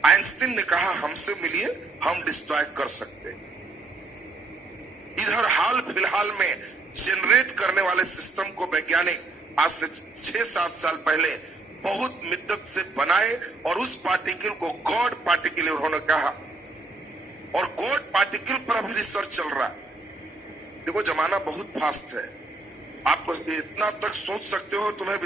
आइंस्टीन ने कहा हमसे मिलिए, हम डिस्ट्रॉय कर सकते हैं। इधर हाल फिलहाल में जनरेट करने वाले सिस्टम को वैज्ञानिक आज से 6-7 साल पहले बहुत मिद्दत से बनाए और उस पार्टिकल को गॉड पार्टिकल उन्होंने कहा। और गॉड पार्टिकल पर अभी रिसर्च चल रहा है। देखो जमाना बहुत फास्ट है, आप इतना तक सोच सकते हो, तुम्हें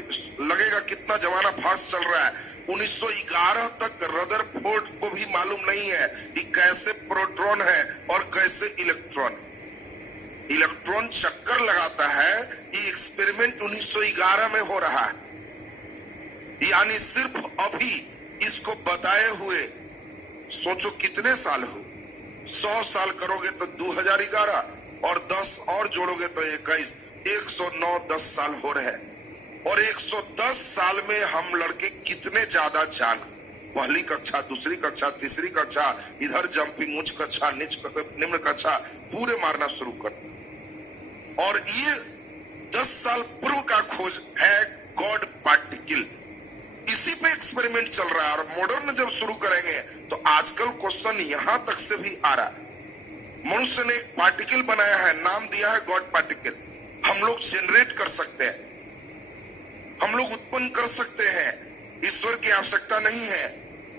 लगेगा कितना जमाना फास्ट चल रहा है। 1911 तक रदरफोर्ड को भी मालूम नहीं है कि कैसे प्रोटॉन है और कैसे इलेक्ट्रॉन। इलेक्ट्रॉन चक्कर लगाता है, ये एक्सपेरिमेंट 1911 में हो रहा है। यानी सिर्फ अभी इसको बताए हुए सोचो कितने साल हो। 100 साल करोगे तो 2011 और 10 और जोड़ोगे तो 21, 109-10 साल हो रहे हैं। और 110 साल में हम लड़के कितने ज्यादा जान, पहली कक्षा, दूसरी कक्षा, तीसरी कक्षा, इधर जंपिंग, उच्च कक्षा, निम्न कक्षा, पूरे मारना शुरू कर। और ये 10 साल पूर्व का खोज है गॉड पार्टिकल। इसी पे एक्सपेरिमेंट चल रहा है। और मॉडर्न जब शुरू करेंगे तो आजकल क्वेश्चन यहां तक से भी आ रहा है। मनुष्य ने एक पार्टिकल बनाया है, नाम दिया है गॉड पार्टिकल। हम लोग जनरेट कर सकते हैं, हम लोग उत्पन्न कर सकते हैं, ईश्वर की आवश्यकता नहीं है।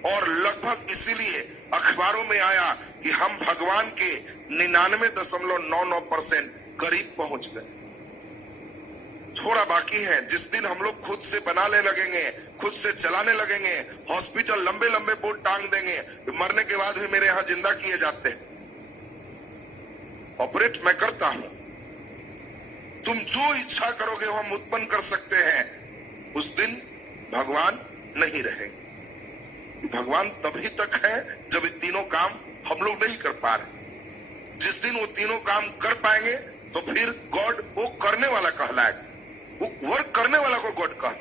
और लगभग इसीलिए अखबारों में आया कि हम भगवान के 99.99% करीब पहुंच गए। थोड़ा बाकी है। जिस दिन हम लोग खुद से बनाने लगेंगे, खुद से चलाने लगेंगे, हॉस्पिटल लंबे लंबे बोर्ड टांग देंगे, मरने के बाद भी मेरे यहाँ जिंदा किए जाते हैं, ऑपरेट मैं करता हूं, तुम जो इच्छा करोगे वो हम उत्पन्न कर सकते हैं। उस दिन भगवान नहीं रहेंगे। भगवान तभी तक है जब ये तीनों काम हम लोग नहीं कर पा रहे। जिस दिन वो तीनों काम कर पाएंगे तो फिर गॉड वो करने वाला कहलाएगा, वो वर्क करने वाला को गॉड कह।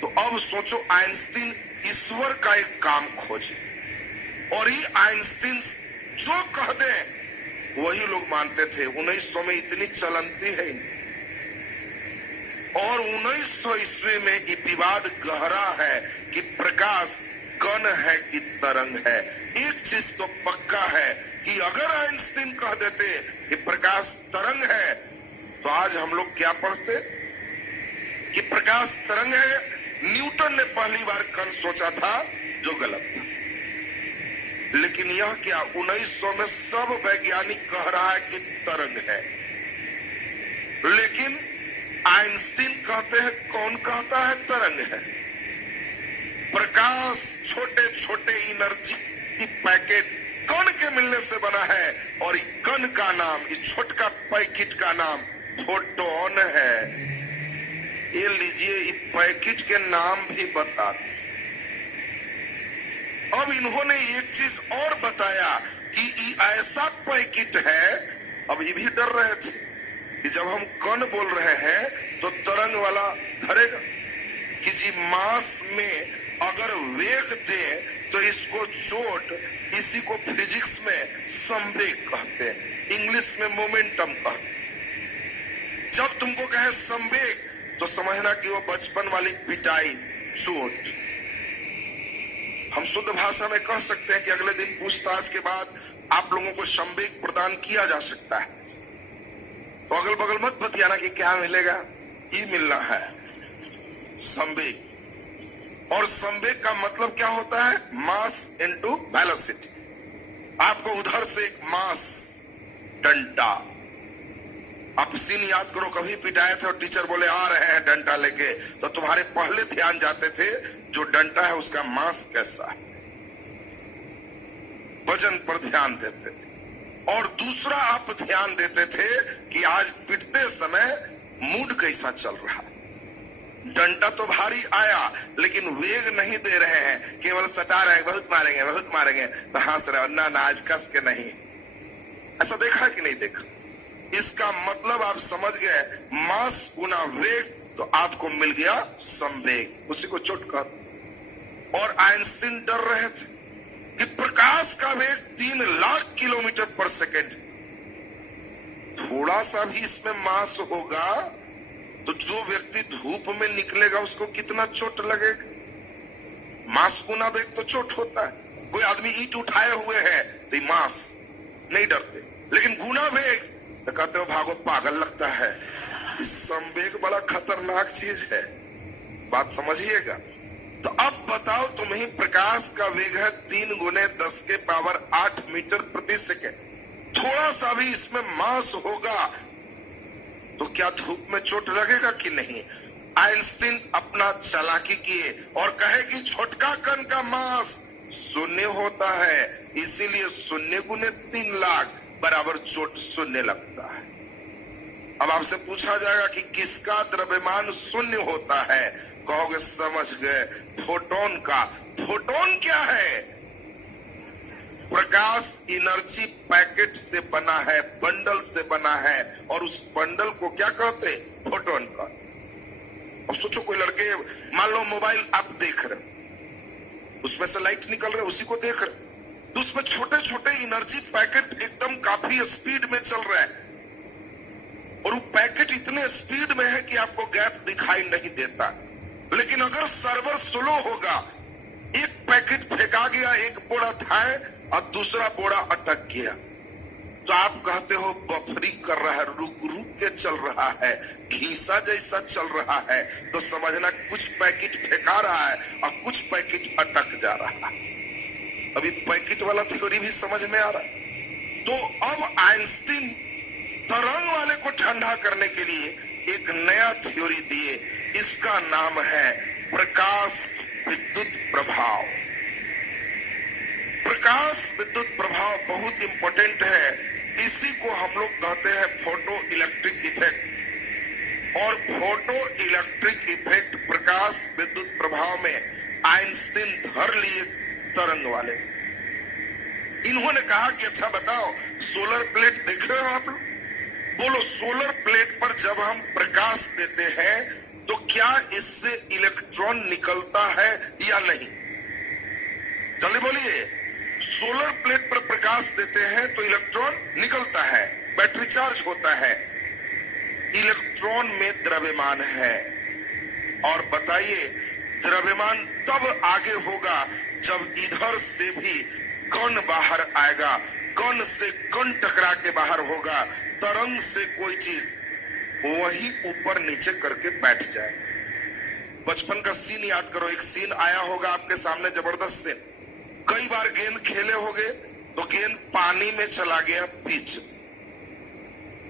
तो अब सोचो आइंस्टीन ईश्वर का एक काम खोजे और ये आइंस्टीन जो कह दे वही लोग मानते थे। 1900 में इतनी चलती है और 1900 ईस्वी में ये विवाद गहरा है कि प्रकाश कण है कि तरंग है। एक चीज तो पक्का है कि अगर आइंस्टीन कह देते कि प्रकाश तरंग है तो आज हम लोग क्या पढ़ते कि प्रकाश तरंग है। न्यूटन ने पहली बार कण सोचा था जो गलत था। लेकिन यह क्या 1900 में सब वैज्ञानिक कह रहा है कि तरंग है। लेकिन आइंस्टीन कहते हैं, कौन कहता है तरंग है। प्रकाश छोटे छोटे एनर्जी की पैकेट कण के मिलने से बना है और कण का नाम, इस छोटका पैकेट का नाम फोटोन है। ये लीजिए, इस पैकेट के नाम भी बता। अब इन्होंने एक चीज और बताया कि ये ऐसा पैकेट है। अब ये भी डर रहे थे कि जब हम कण बोल रहे हैं तो तरंग वाला धरेगा कि जी मास में अगर वेग दे तो इसको चोट, इसी को फिजिक्स में संवेग कहते हैं, इंग्लिश में मोमेंटम कहते हैं। जब तुमको कहे संवेग तो समझना कि वो बचपन वाली पिटाई, चोट। हम शुद्ध भाषा में कह सकते हैं कि अगले दिन पूछताछ के बाद आप लोगों को संवेग प्रदान किया जा सकता है। तो अगल बगल मत बतियाना कि क्या मिलेगा, ये मिलना है संवेग। और संवेग का मतलब क्या होता है? Mass into velocity. आपको उधर से एक मास डंडा, आप सीन याद करो, कभी पिटाए थे और टीचर बोले आ रहे हैं डंडा लेके, तो तुम्हारे पहले ध्यान जाते थे जो डंडा है उसका मास कैसा है, वजन पर ध्यान देते थे। और दूसरा आप ध्यान देते थे कि आज पिटते समय मूड कैसा चल रहा है। डंडा तो भारी आया लेकिन वेग नहीं दे रहे हैं, केवल सटा रहे हैं, बहुत मारेंगे बहुत मारेंगे, तो हंस रहे, ना ना आज कस के नहीं। ऐसा देखा कि नहीं देखा? इसका मतलब आप समझ गए, मास गुना वेग, तो आपको मिल गया संवेग, उसी को चोट कहते। और आइंस्टीन डर रहे थे कि प्रकाश का वेग 3 लाख किलोमीटर पर सेकेंड, थोड़ा सा भी इसमें मास होगा तो जो व्यक्ति धूप में निकलेगा उसको कितना चोट लगेगा। मास गुना वेग तो चोट होता है। कोई आदमी ईंट उठाए हुए है तो मास नहीं डरते, लेकिन गुना वेग तो कहते हो भागो, पागल लगता है। इस संवेग बड़ा खतरनाक चीज है, बात समझिएगा। तो अब बताओ तुम्हें, प्रकाश का वेग है 3 गुने 10 के पावर 8 मीटर प्रति सेकेंड। थोड़ा सा भी इसमें मास होगा तो क्या धूप में चोट लगेगा कि नहीं? आइंस्टीन अपना चालाकी किए और कहे कि छोटका कण का मास शून्य होता है, इसीलिए 0 गुने 3 लाख बराबर चोट शून्य लगता है। अब आपसे पूछा जाएगा कि किसका द्रव्यमान शून्य होता है, कहोगे समझ गए, फोटोन का। फोटोन क्या है? प्रकाश एनर्जी पैकेट से बना है, बंडल से बना है, और उस बंडल को क्या कहते? फोटोन का। अब सोचो, कोई लड़के मान लो मोबाइल आप देख रहे, उसमें से लाइट निकल रहा है, उसी को देख रहे, तो उसमें छोटे छोटे एनर्जी पैकेट एकदम काफी स्पीड में चल रहा है, और वो पैकेट इतने स्पीड में है कि आपको गैप दिखाई नहीं देता। लेकिन अगर सर्वर स्लो होगा, एक पैकेट फेंका गया, एक बोरा था और दूसरा बोरा अटक गया, तो आप कहते हो बफरिंग कर रहा है, रुक रुक के चल रहा है, घीसा जैसा चल रहा है, तो समझना कुछ पैकेट फेंका रहा है और कुछ पैकेट अटक जा रहा है। अभी पैकेट वाला थ्योरी भी समझ में आ रहा है। तो अब आइंस्टीन तरंग वाले को ठंडा करने के लिए एक नया थ्योरी दिए, इसका नाम है प्रकाश विद्युत प्रभाव। प्रकाश विद्युत प्रभाव बहुत इंपॉर्टेंट है, इसी को हम लोग कहते हैं फोटो इलेक्ट्रिक इफेक्ट। और फोटो इलेक्ट्रिक इफेक्ट प्रकाश विद्युत प्रभाव में आइंस्टीन धर लिए तरंग वाले। इन्होंने कहा कि अच्छा बताओ, सोलर प्लेट देखे हो आप लोग? बोलो, सोलर प्लेट पर जब हम प्रकाश देते हैं तो क्या इससे इलेक्ट्रॉन निकलता है या नहीं? जल्दी बोलिए। सोलर प्लेट पर प्रकाश देते हैं तो इलेक्ट्रॉन निकलता है, बैटरी चार्ज होता है, इलेक्ट्रॉन में द्रव्यमान है। और बताइए, द्रव्यमान तब आगे होगा जब इधर से भी कण बाहर आएगा, कण से कण टकरा के बाहर होगा, तरंग से कोई चीज वही ऊपर नीचे करके बैठ जाए। बचपन का सीन याद करो, एक सीन आया होगा आपके सामने, जबरदस्त सीन। कई बार गेंद खेले होगे तो गेंद पानी में चला गया पिच,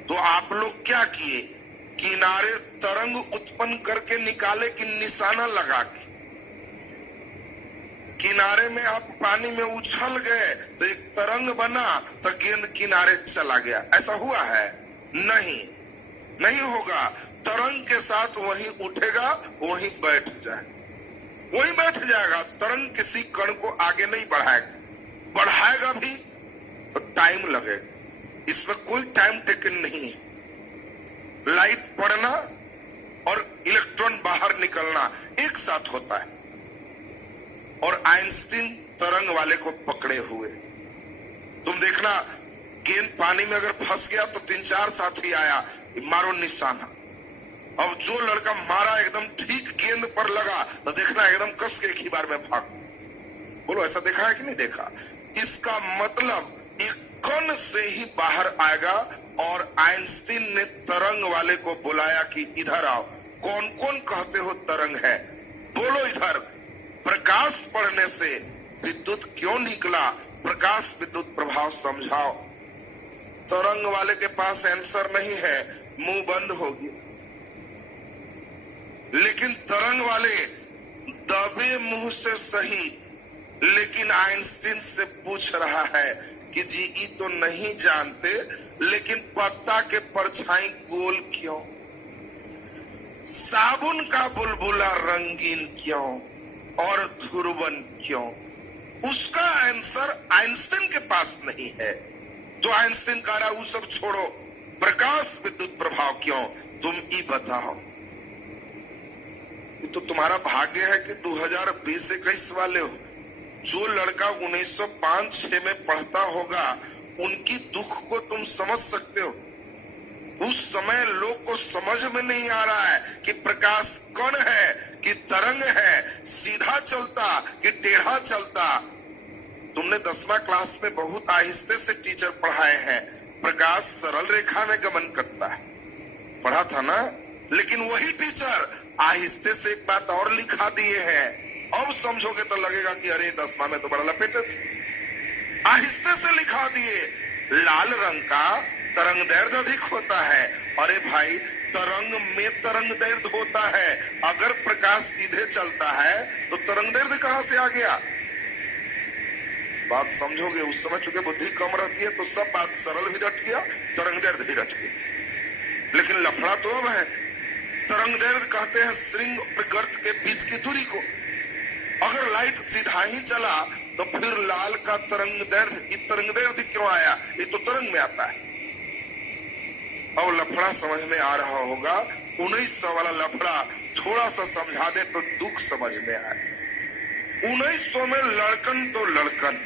तो आप लोग क्या किए? किनारे तरंग उत्पन्न करके निकाले कि निशाना लगा के? किनारे में आप पानी में उछल गए तो एक तरंग बना तो गेंद किनारे चला गया, ऐसा हुआ है? नहीं, नहीं होगा। तरंग के साथ वहीं उठेगा, वहीं बैठ जाए, वहीं बैठ जाएगा। तरंग किसी कण को आगे नहीं बढ़ाएगा, बढ़ाएगा भी तो टाइम लगेगा। इसमें कोई टाइम टेकन नहीं है। लाइट पड़ना और इलेक्ट्रॉन बाहर निकलना एक साथ होता है। और आइंस्टीन तरंग वाले को पकड़े हुए, तुम देखना, गेंद पानी में अगर फंस गया तो 3-4 साथी आया, मारो निशाना। अब जो लड़का मारा एकदम ठीक गेंद पर लगा तो देखना एकदम कस के एक ही बार में भाग। बोलो, ऐसा देखा है कि नहीं देखा? इसका मतलब एक कण से ही बाहर आएगा। और आइंस्टीन ने तरंग वाले को बुलाया कि इधर आओ। कौन कौन कहते हो तरंग है? बोलो इधर। प्रकाश पढ़ने से विद्युत क्यों निकला? प्रकाश विद्युत प्रभाव समझाओ। तरंग वाले के पास आंसर नहीं है, मुंह बंद होगी। लेकिन तरंग वाले दबे मुंह से सही, लेकिन आइंस्टीन से पूछ रहा है कि जी ये तो नहीं जानते, लेकिन पत्ता के परछाई गोल क्यों? साबुन का बुलबुला रंगीन क्यों और ध्रुवन क्यों? उसका आंसर आइंस्टीन के पास नहीं है। तो आइंस्टीन कह रहा वो सब छोड़ो, प्रकाश विद्युत प्रभाव क्यों, तुम ये बताओ। तो तुम्हारा भाग्य है कि 2020-21 वाले हो। जो लड़का 1905-6 में पढ़ता होगा उनकी दुख को तुम समझ सकते हो। उस समय लोग को समझ में नहीं आ रहा है कि प्रकाश कण है कि तरंग है, सीधा चलता कि टेढ़ा चलता। तुमने 10वां क्लास में बहुत आहिस्ते से टीचर पढ़ाए हैं, प्रकाश सरल रेखा में गमन करता है, पढ़ा था ना। लेकिन वही टीचर आहिस्ते से एक बात और लिखा दिए हैं। अब समझोगे तो लगेगा कि अरे 10वां में तो बड़ा लपेटे थे। आहिस्ते से लिखा दिए, लाल रंग का तरंग दैर्घ्य अधिक होता है। अरे भाई, तरंग में तरंग दैर्घ्य होता है। अगर प्रकाश सीधे चलता है तो तरंग दैर्घ्य कहां से आ गया? बात समझोगे। उस समय चूंकि बुद्धि कम रहती है तो सब बात सरल भी रट गया, तरंग दैर्घ्य भी रट गया। लेकिन लफड़ा तो अब है। तरंग दैर्घ्य कहते हैं श्रृंग और गर्त के बीच की दूरी को। अगर लाइट सीधा ही चला तो फिर लाल का तरंग दैर्घ्य क्यों आया? ये तो तरंग में आता है। अब लफड़ा समझ में आ रहा होगा। 1900 वाला लफड़ा थोड़ा सा समझा दे तो दुख समझ में आए। 1900 में लड़कन तो लड़कन,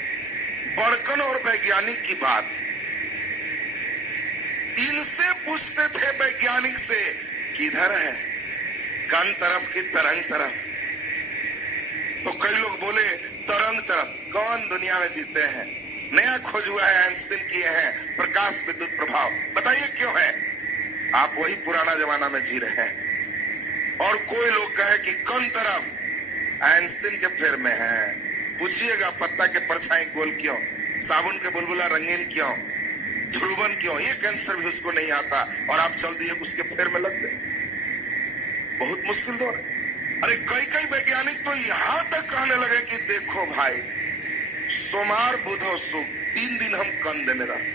बड़कन और वैज्ञानिक की बात। इनसे पूछते थे वैज्ञानिक से, किधर है कण तरफ की तरंग तरफ? तो कई लोग बोले तरंग तरफ। कौन दुनिया में जीते हैं? नया खोज हुआ है, आइंस्टीन किए हैं, प्रकाश विद्युत प्रभाव। बताइए क्यों है? आप वही पुराना जमाना में जी रहे हैं। और कोई लोग कहे कि कौन तरफ, आइंस्टीन के फेर में है। पूछिएगा पत्ता के परछाई गोल क्यों, साबुन के बुलबुला रंगीन क्यों, ध्रुवन क्यों? ये कैंसर भी उसको नहीं आता और आप चल दिए उसके फेर में लग गए। बहुत मुश्किल दौर है। अरे कई वैज्ञानिक तो यहां तक कहने लगे कि देखो भाई, सोमवार बुध और शुक्र 3 दिन हम कंधे में रहते हैं।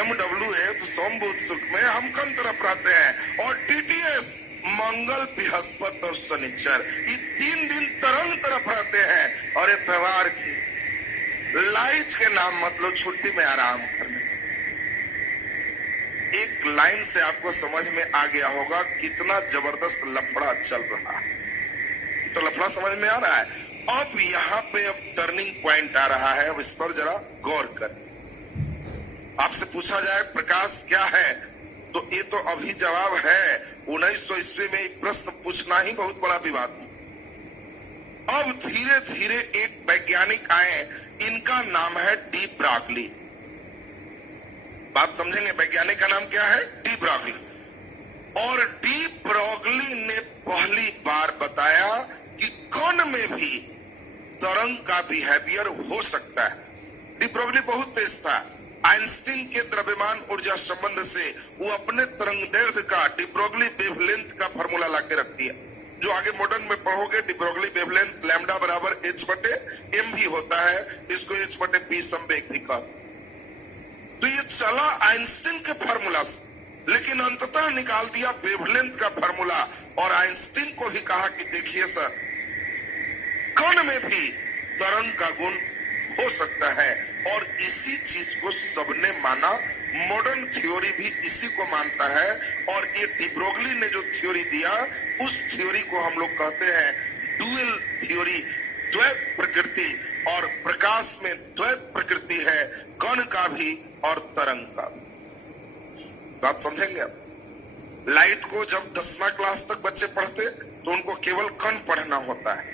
MWF सोम बुध शुक्र में हम कन तरफ रहते हैं, और TTS मंगल बृहस्पति और शनिचर, ये 3 दिन तरंग तरफ रहते हैं। और त्योहार की लाइट के नाम मतलब छुट्टी में आराम करने। एक लाइन से आपको समझ में आ गया होगा कितना जबरदस्त लफड़ा चल रहा है। तो लफड़ा समझ में आ रहा है। अब यहाँ पे अब टर्निंग पॉइंट आ रहा है। अब इस पर जरा गौर करें। आपसे पूछा जाए प्रकाश क्या है, तो ये तो अभी जवाब है। 1900 ईस्वी में एक प्रश्न पूछना ही बहुत बड़ा विवाद। अब धीरे धीरे एक वैज्ञानिक आए, इनका नाम है डी ब्रॉगली। बात समझेंगे, वैज्ञानिक का नाम क्या है? De Broglie. और डी ब्रॉगली ने पहली बार बताया कि कण में भी तरंग का बिहेवियर हो सकता है। डी ब्रॉगली बहुत तेज था। आइंस्टीन के द्रव्यमान ऊर्जा संबंध से वो अपने तरंग दैर्घ्य का डी ब्रॉगली वेवलेंथ का फॉर्मूला लाके रख दिया। जो आगे मॉडर्न में पढ़ोगे, डी ब्रॉगली वेवलेंथ लैम्डा बराबर h/m भी होता है। इसको h/p संवेग भी कहते। तो ये चला आइंस्टीन के फॉर्मूला से, लेकिन अंततः निकाल दिया वेवलेंथ का फॉर्मूला। और आइंस्टीन को भी कहा कि देखिए सर, कण में भी तरंग का गुण हो सकता है। और इसी चीज को सबने माना। मॉडर्न थ्योरी भी इसी को मानता है। और ये डी ब्रॉगली ने जो थ्योरी दिया, उस थ्योरी को हम लोग कहते हैं डुअल थ्योरी, द्वैत प्रकृति। और प्रकाश में द्वैत प्रकृति है, कण का भी और तरंग का भी। बात समझेंगे आप? लाइट को जब 10वां क्लास तक बच्चे पढ़ते तो उनको केवल कण पढ़ना होता है।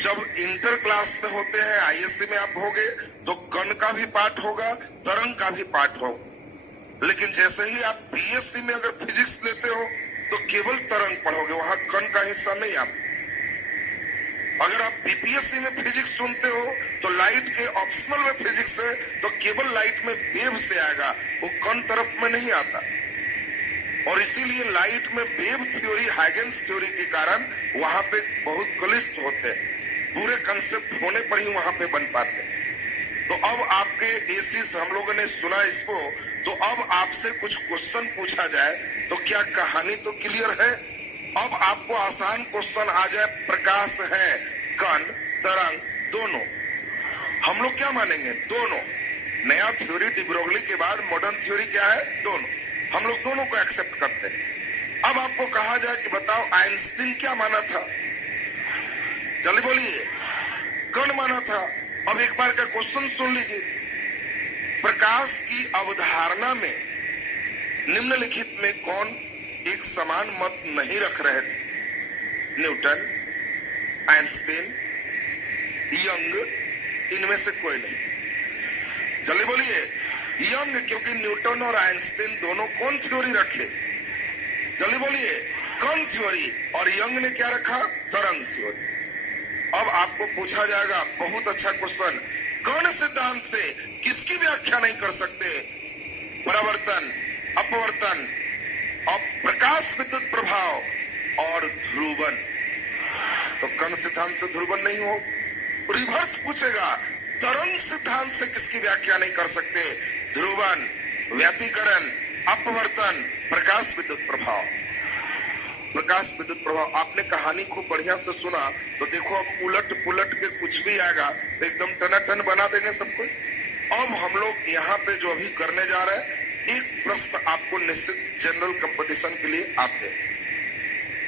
जब इंटर क्लास में होते हैं, ISC में आप होगे, तो कण का भी पाठ होगा, तरंग का भी पाठ होगा। लेकिन जैसे ही आप BSc में अगर फिजिक्स लेते हो तो केवल तरंग पढ़ोगे, वहां कण का हिस्सा नहीं। आप अगर आप बीपीएससी में फिजिक्स सुनते हो तो लाइट के ऑप्शनल में फिजिक्स है, तो केवल लाइट में वेव से आएगा, वो कण तरफ में नहीं आता। और इसीलिए लाइट में वेव थ्योरी, हाइगेंस थ्योरी के कारण वहां पे बहुत क्लिष्ट होते हैं, पूरे कंसेप्ट होने पर ही वहां पे बन पाते हैं। तो अब आपके एसिस हम लोगों ने सुना इसको, तो अब आपसे कुछ क्वेश्चन पूछा जाए तो क्या कहानी तो क्लियर है? अब आपको आसान क्वेश्चन आ जाए, प्रकाश है, कण, तरंग दोनों, हम लोग क्या मानेंगे? दोनों। नया थ्योरी डी ब्रोगली के बाद मॉडर्न थ्योरी क्या है? दोनों। हम लोग दोनों को एक्सेप्ट करते हैं। अब आपको कहा जाए कि बताओ आइंस्टीन क्या माना था? जल्दी बोलिए। कण माना था। अब एक बार का क्वेश्चन सुन लीजिए। प्रकाश की अवधारणा में निम्नलिखित में कौन एक समान मत नहीं रख रहे थे? न्यूटन, आइंस्टीन, यंग, इनमें से कोई नहीं। जल्दी बोलिए। यंग, क्योंकि न्यूटन और आइंस्टीन दोनों कौन थ्योरी रखे? जल्दी बोलिए। कण थ्योरी। और यंग ने क्या रखा? तरंग थ्योरी। अब आपको पूछा जाएगा, बहुत अच्छा क्वेश्चन, कण सिद्धांत से किसकी व्याख्या नहीं कर सकते? परावर्तन, अपवर्तन, प्रकाश विद्युत प्रभाव और ध्रुवन। तो कण सिद्धांत से ध्रुवन नहीं हो। रिवर्स पूछेगा, तरंग सिद्धांत से किसकी व्याख्या नहीं कर सकते? ध्रुवन, व्यतिकरण, अपवर्तन, प्रकाश विद्युत प्रभाव। प्रकाश विद्युत प्रभाव। आपने कहानी को बढ़िया से सुना तो देखो, अब उलट पुलट के कुछ भी आएगा तो एकदम टनाटन बना देंगे सबको। अब हम लोग यहाँ पे जो अभी करने जा रहे हैं, एक प्रश्न आपको निश्चित जनरल कंपटीशन के लिए आते हैं,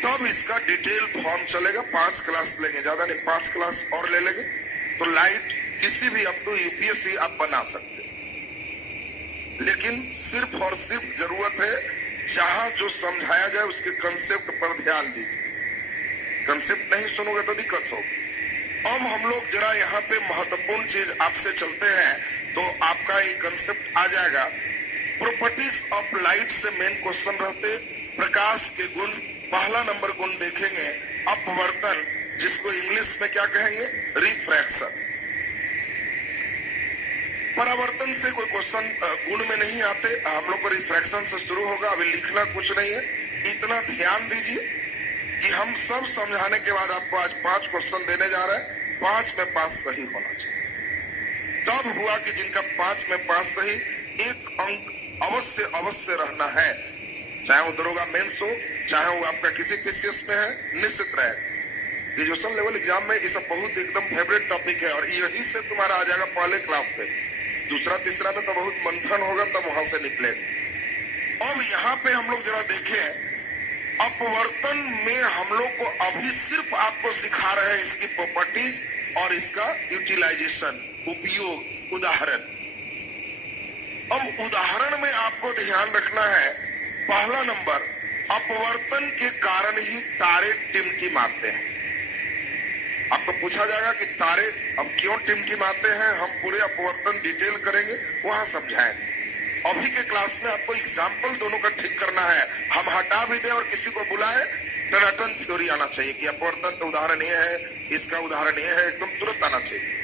तब इसका डिटेल फॉर्म चलेगा। 5 क्लास लेंगे, ज्यादा नहीं, 5 क्लास और ले लेंगे तो लाइट किसी भी अप टू यूपीएससी आप बना सकते। लेकिन सिर्फ और सिर्फ जरूरत है जहां जो समझाया जाए उसके कंसेप्ट पर ध्यान दीजिए। कंसेप्ट नहीं सुनोगे तो दिक्कत होगी। अब हम लोग जरा यहाँ पे महत्वपूर्ण चीज आपसे चलते हैं तो आपका ये कंसेप्ट आ जाएगा। प्रॉपर्टीज ऑफ लाइट से मेन क्वेश्चन रहते, प्रकाश के गुण। पहला नंबर गुण देखेंगे अपवर्तन, जिसको इंग्लिश में क्या कहेंगे? रिफ्रैक्शन। परावर्तन से कोई क्वेश्चन गुण में नहीं आते, हम लोग को रिफ्रैक्शन से शुरू होगा। अभी लिखना कुछ नहीं है, इतना ध्यान दीजिए कि हम सब समझाने के बाद आपको आज 5 क्वेश्चन देने जा रहे हैं। 5 में 5 सही होना चाहिए। तब हुआ कि जिनका 5 में 5 सही, 1 अंक अवश्य रहना है, चाहे वो दरोगा मेंस हो, चाहे वो आपका किसी पीसीएस में है, निश्चित रहेगा। ग्रेजुएशन लेवल एग्जाम में ये सब बहुत एकदम फेवरेट टॉपिक है और यही से तुम्हारा आ जाएगा पहले क्लास से। दूसरा तीसरा में तो बहुत मंथन होगा, तब वहां से निकलेगा। अब यहाँ पे हम लोग जरा देखें, अपवर्तन में हम लोग को अभी सिर्फ आपको सिखा रहे हैं इसकी प्रॉपर्टीज और इसका यूटिलाइजेशन, उपयोग, उदाहरण। अब उदाहरण में आपको ध्यान रखना है, पहला नंबर, अपवर्तन के कारण ही तारे टिमटिमाते हैं। आपको पूछा जाएगा कि तारे अब क्यों टिमटिमाते हैं, हम पूरे अपवर्तन डिटेल करेंगे, वहां समझाएंगे। अभी के क्लास में आपको एग्जाम्पल दोनों का ठीक करना है। हम हटा भी दें और किसी को बुलाए, टनाटन थ्योरी आना चाहिए कि अपवर्तन का उदाहरण ये है, इसका उदाहरण ये है, एकदम तुरंत आना चाहिए।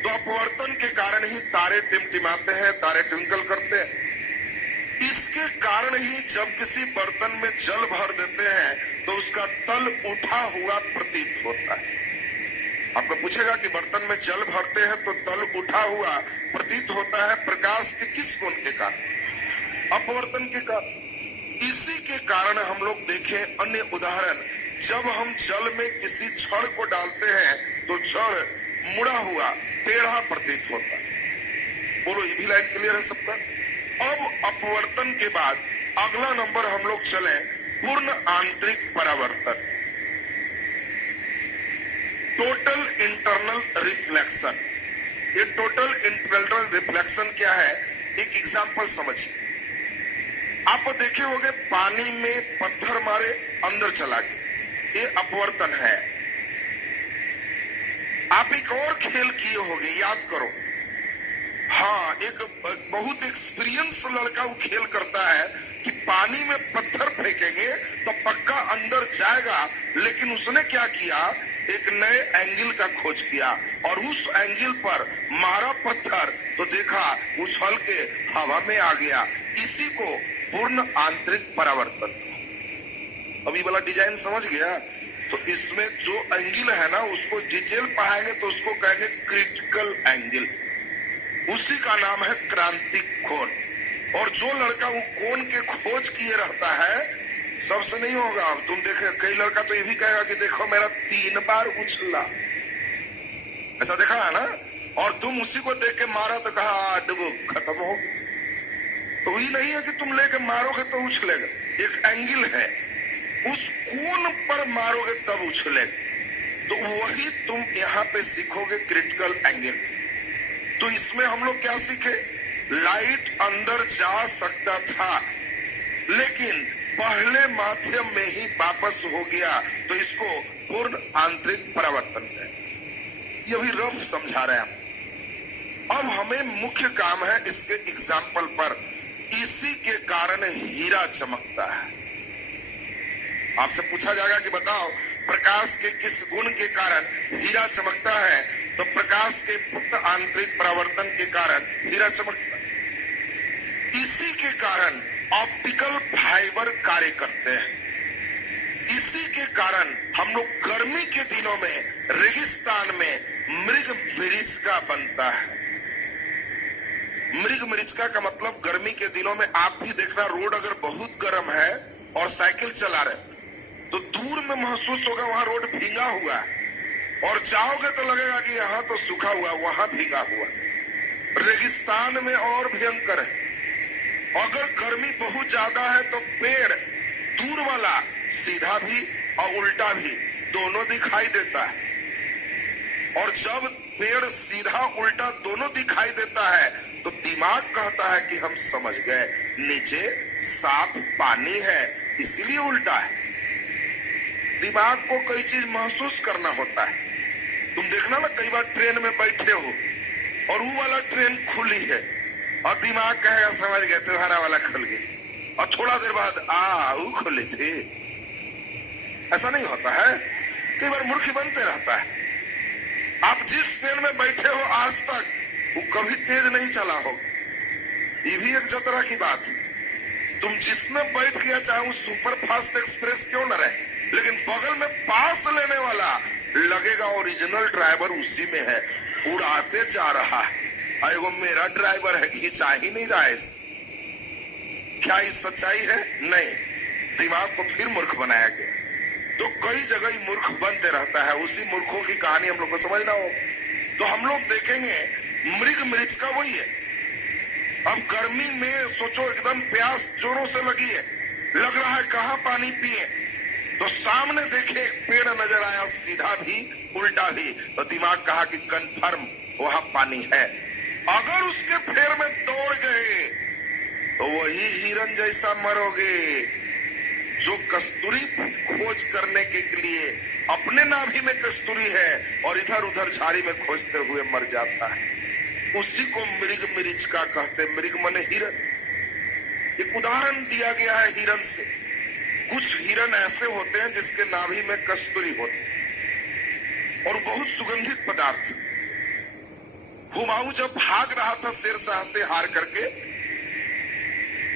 तो अपवर्तन के कारण ही तारे टिमटिमाते हैं, तारे ट्विंकल करते हैं। इसके कारण ही जब किसी बर्तन में जल भर देते हैं तो उसका तल उठा हुआ प्रतीत होता है। आपको पूछेगा कि बर्तन में जल भरते हैं तो तल उठा हुआ प्रतीत होता है, प्रकाश के किस गुण के कारण? अपवर्तन के कारण। इसी के कारण हम लोग देखें अन्य उदाहरण, जब हम जल में किसी छड़ को डालते हैं तो छड़ मुड़ा हुआ टेढ़ा प्रतीत होता है। बोलो, ये भी लाइन क्लियर है सबका? अब अपवर्तन के बाद अगला नंबर हम लोग चले, पूर्ण आंतरिक परावर्तन, टोटल इंटरनल रिफ्लेक्शन। ये टोटल इंटरनल रिफ्लेक्शन क्या है? एक एग्जांपल समझिए। आप देखे होंगे पानी में पत्थर मारे अंदर चला गया, ये अपवर्तन है। आप एक और खेल किए होंगे, याद करो। हाँ, एक बहुत एक्सपीरियंस लड़का वो खेल करता है कि पानी में पत्थर फेंकेंगे तो पक्का अंदर जाएगा, लेकिन उसने क्या किया, एक नए एंगल का खोज किया और उस एंगल पर मारा पत्थर तो देखा उछल के हवा में आ गया। इसी को पूर्ण आंतरिक परावर्तन। अभी वाला डिजाइन समझ गया? तो इसमें जो एंगल है ना उसको डिटेल पढ़ाएंगे तो उसको कहेंगे क्रिटिकल एंगल। उसी का नाम है क्रांतिक कोण। और जो लड़का वो कोण के खोज किए रहता है सबसे नहीं होगा। तुम देखे कई लड़का तो ये भी कहेगा कि देखो मेरा 3 बार उछला, ऐसा देखा है ना, और तुम उसी को देख के मारा तो कहा डुबो खत्म हो। तो ये नहीं है कि तुम लेके मारोगे तो उछलेगा, एक एंगल है, उस कोण पर मारोगे तब उछलेगा। तो वही तुम यहाँ पे सीखोगे क्रिटिकल एंगल। तो इसमें हम लोग क्या सीखे? लाइट अंदर जा सकता था लेकिन पहले माध्यम में ही वापस हो गया, तो इसको पूर्ण आंतरिक परावर्तन है। ये भी रफ समझा रहे हैं। अब हमें मुख्य काम है इसके एग्जाम्पल पर। इसी के कारण हीरा चमकता है। आपसे पूछा जाएगा कि बताओ प्रकाश के किस गुण के कारण हीरा चमकता है? तो प्रकाश के पूर्ण आंतरिक परावर्तन के कारण हीरा चमकता है। इसी के कारण ऑप्टिकल फाइबर कार्य करते हैं। इसी के कारण हम लोग गर्मी के दिनों में रेगिस्तान में मृग मरीचिका बनता है। मृग मरीचिका का मतलब गर्मी के दिनों में आप भी देखना, रोड अगर बहुत गर्म है और साइकिल चला रहे तो दूर में महसूस होगा वहां रोड भीगा हुआ है, और जाओगे तो लगेगा कि यहाँ तो सूखा हुआ, वहां भीगा हुआ। रेगिस्तान में और भयंकर है। अगर गर्मी बहुत ज्यादा है तो पेड़ दूर वाला सीधा भी और उल्टा भी दोनों दिखाई देता है, और जब पेड़ सीधा उल्टा दोनों दिखाई देता है तो दिमाग कहता है कि हम समझ गए, नीचे साफ पानी है इसीलिए उल्टा है। दिमाग को कई चीज महसूस करना होता है। तुम देखना ना, कई बार ट्रेन में बैठे हो और वो वाला ट्रेन खुली है और दिमाग कहेगा समझ गए तुम्हारा वाला खुल गया, और थोड़ा देर बाद वो खुले थे। ऐसा नहीं होता है, कई बार मूर्ख बनते रहता है। आप जिस ट्रेन में बैठे हो आज तक वो कभी तेज नहीं चला हो, ये भी एक जतरा की बात है। तुम जिसमें बैठ गया चाहे वो सुपर फास्ट एक्सप्रेस क्यों न रहे, लेकिन बगल में पास लेने वाला लगेगा ओरिजिनल ड्राइवर उसी में है, उड़ाते जा रहा है। वो मेरा ड्राइवर है, खिंचा ही नहीं रहा है। क्या ये सच्चाई है? नहीं, दिमाग को फिर मूर्ख बनाया गया। तो कई जगह मूर्ख बनते रहता है। उसी मूर्खों की कहानी हम लोग को समझना हो तो हम लोग देखेंगे मृग मरीचिका वही है। अब गर्मी में सोचो एकदम प्यास जोरों से लगी है, लग रहा है कहाँ पानी पिए, तो सामने देखे एक पेड़ नजर आया, सीधा भी उल्टा भी, तो दिमाग कहा कि कंफर्म वहां पानी है। अगर उसके फेर में दौड़ गए तो वही हिरन जैसा मरोगे जो कस्तूरी खोज करने के लिए अपने नाभि में कस्तूरी है और इधर उधर झाड़ी में खोजते हुए मर जाता है। उसी को मृग मरीचिका कहते। मृग माने हिरन। एक उदाहरण दिया गया है हिरन से। कुछ हिरन ऐसे होते हैं जिसके नाभि में कस्तूरी होती और बहुत सुगंधित पदार्थ। हुमायूं जब भाग रहा था शेरशाह से हार करके,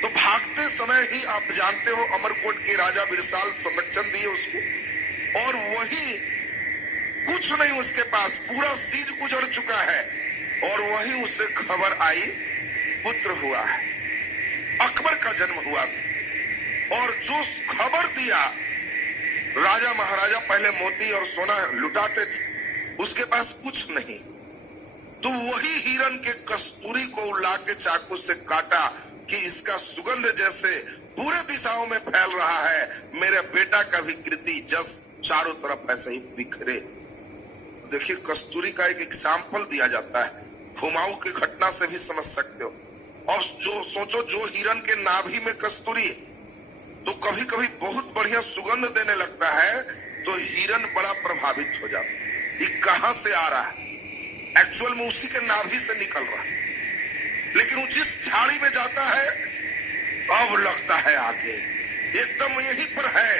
तो भागते समय ही आप जानते हो अमरकोट के राजा बिरसाल संरक्षण दिए उसको, और वही कुछ नहीं उसके पास, पूरा सीज उजड़ चुका है, और वही उससे खबर आई पुत्र हुआ है। अकबर का जन्म हुआ था, और जो खबर दिया, राजा महाराजा पहले मोती और सोना लुटाते थे, उसके पास कुछ नहीं, तो वही हिरन के कस्तूरी को लाके चाकू से काटा कि इसका सुगंध जैसे पूरे दिशाओं में फैल रहा है, मेरे बेटा का भी कृति जस चारों तरफ ऐसे ही बिखरे। देखिए कस्तूरी का एक एग्जाम्पल दिया जाता है, हुमायूं की घटना से भी समझ सकते हो। और जो सोचो जो हिरन के नाभि में कस्तूरी तो कभी कभी बहुत बढ़िया सुगंध देने लगता है, तो हिरन बड़ा प्रभावित हो जाता है। ये कहां से आ रहा है? एक्चुअल में उसी के नाभि से निकल रहा है, लेकिन वो जिस झाड़ी में जाता है अब लगता है आगे एकदम यहीं पर है,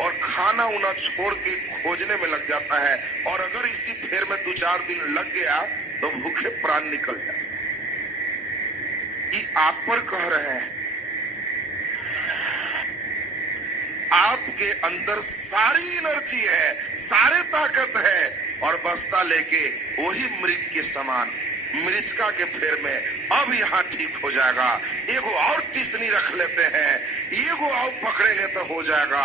और खाना उना छोड़ के खोजने में लग जाता है, और अगर इसी फेर में 2-4 दिन लग गया तो भूखे प्राण निकल जाए। ये आप पर कह रहे हैं, आपके अंदर सारी एनर्जी है, सारे ताकत है, और बस्ता लेके वही मृग के समान मृचिका के फेर में अब यहाँ ठीक हो जाएगा, एगो और टिसनी रख लेते हैं, एगो और पकड़ेंगे तो हो जाएगा।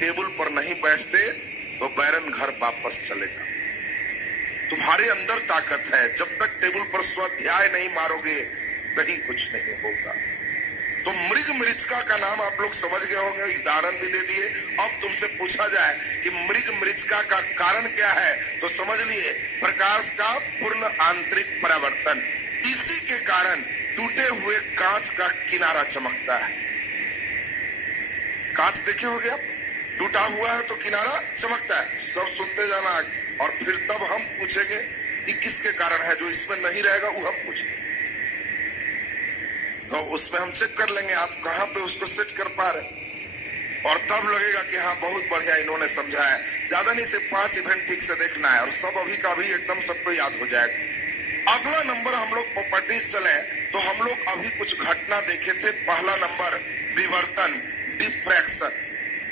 टेबल पर नहीं बैठते तो बैरन घर वापस चले जाओ। तुम्हारे अंदर ताकत है, जब तक टेबल पर स्वाध्याय नहीं मारोगे कहीं कुछ नहीं होगा। तो मृग मृचिका का नाम आप लोग समझ गए होंगे, उदाहरण भी दे दिए। अब तुमसे पूछा जाए कि मृग मृचिका का कारण क्या है, तो समझ लिए प्रकाश का पूर्ण आंतरिक परावर्तन। इसी के कारण टूटे हुए कांच का किनारा चमकता है। कांच देखे होगे आप, टूटा हुआ है तो किनारा चमकता है। सब सुनते जाना, और फिर तब हम पूछेंगे कि किसके कारण है। जो इसमें नहीं रहेगा वो हम पूछेंगे, तो उसमें हम चेक कर लेंगे आप कहां पे उसको सेट कर पा रहे, और तब लगेगा कि हाँ बहुत बढ़िया इन्होंने समझा है। ज्यादा नहीं, सिर्फ 5 इवेंट ठीक से देखना है और सब अभी का अभी एकदम सबको याद हो जाएगा। अगला नंबर हम लोग प्रॉपर्टीज चले तो हम लोग अभी कुछ घटना देखे थे। पहला नंबर विवर्तन, डिफ्रैक्शन।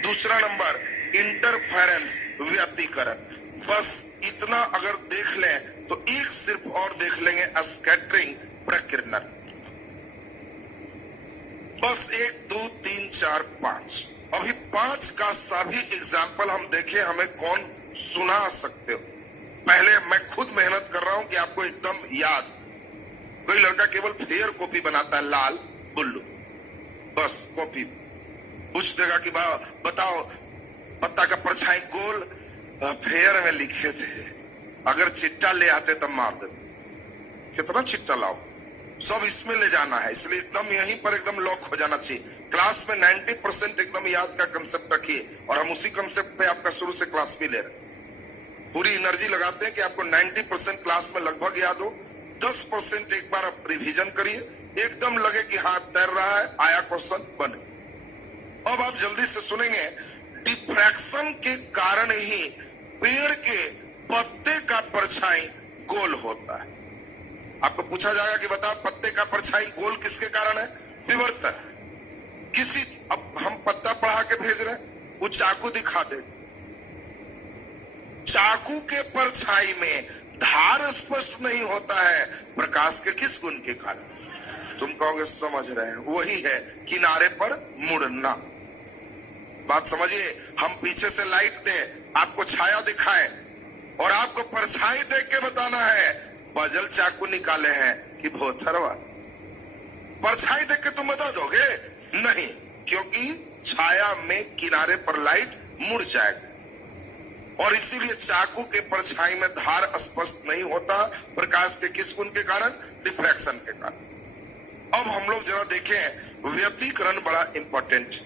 दूसरा नंबर इंटरफेरेंस, व्यतिकरण। बस इतना अगर देख लें तो एक सिर्फ और देख लेंगे, स्कैटरिंग, प्रकीर्णन। बस 1 2 3 4 5। अभी 5 का सभी एग्जाम्पल हम देखे, हमें कौन सुना सकते हो। पहले मैं खुद मेहनत कर रहा हूं कि आपको एकदम याद। कोई लड़का केवल फेयर कॉपी बनाता है, लाल बुल्लू, बस कॉपी पूछ देगा कि बताओ पत्ता का परछाई गोल, फेयर में लिखे थे, अगर चिट्टा ले आते तब मार देते। कितना चिट्टा लाओ, सब इसमें ले जाना है, इसलिए एकदम यहीं पर एकदम लॉक हो जाना चाहिए। क्लास में 90% एकदम याद का कंसेप्ट रखिए, और हम उसी कंसेप्ट पे आपका शुरू से क्लास भी ले रहे हैं। पूरी एनर्जी लगाते हैं कि आपको 90% क्लास में लगभग याद हो। 10% एक बार आप रिवीजन करिए, एकदम लगे कि हाँ तैर रहा है, आया क्वेश्चन बने। अब आप जल्दी से सुनेंगे, डिफ्रैक्शन के कारण ही पेड़ के पत्ते का परछाई गोल होता है। आपको पूछा जाएगा कि बता पत्ते का परछाई गोल किसके कारण है? विवर्तन। किसी, अब हम पत्ता पढ़ा के भेज रहे हैं, वो चाकू दिखा दे, चाकू के परछाई में धार स्पष्ट नहीं होता है, प्रकाश के किस गुण के कारण? तुम कहोगे समझ रहे हैं, वही है किनारे पर मुड़ना। बात समझिए, हम पीछे से लाइट दें, आपको छाया दिखाएं, और आपको परछाई देख के बताना है बजल चाकू निकाले हैं कि भोथरवा। परछाई देख के तुम बता दोगे? नहीं, क्योंकि छाया में किनारे पर लाइट मुड़ जाएगी, और इसीलिए चाकू के परछाई में धार स्पष्ट नहीं होता, प्रकाश के किस गुण के कारण? डिफ्रैक्शन के कारण। अब हम लोग जरा देखें, व्यतिकरण बड़ा इंपॉर्टेंट।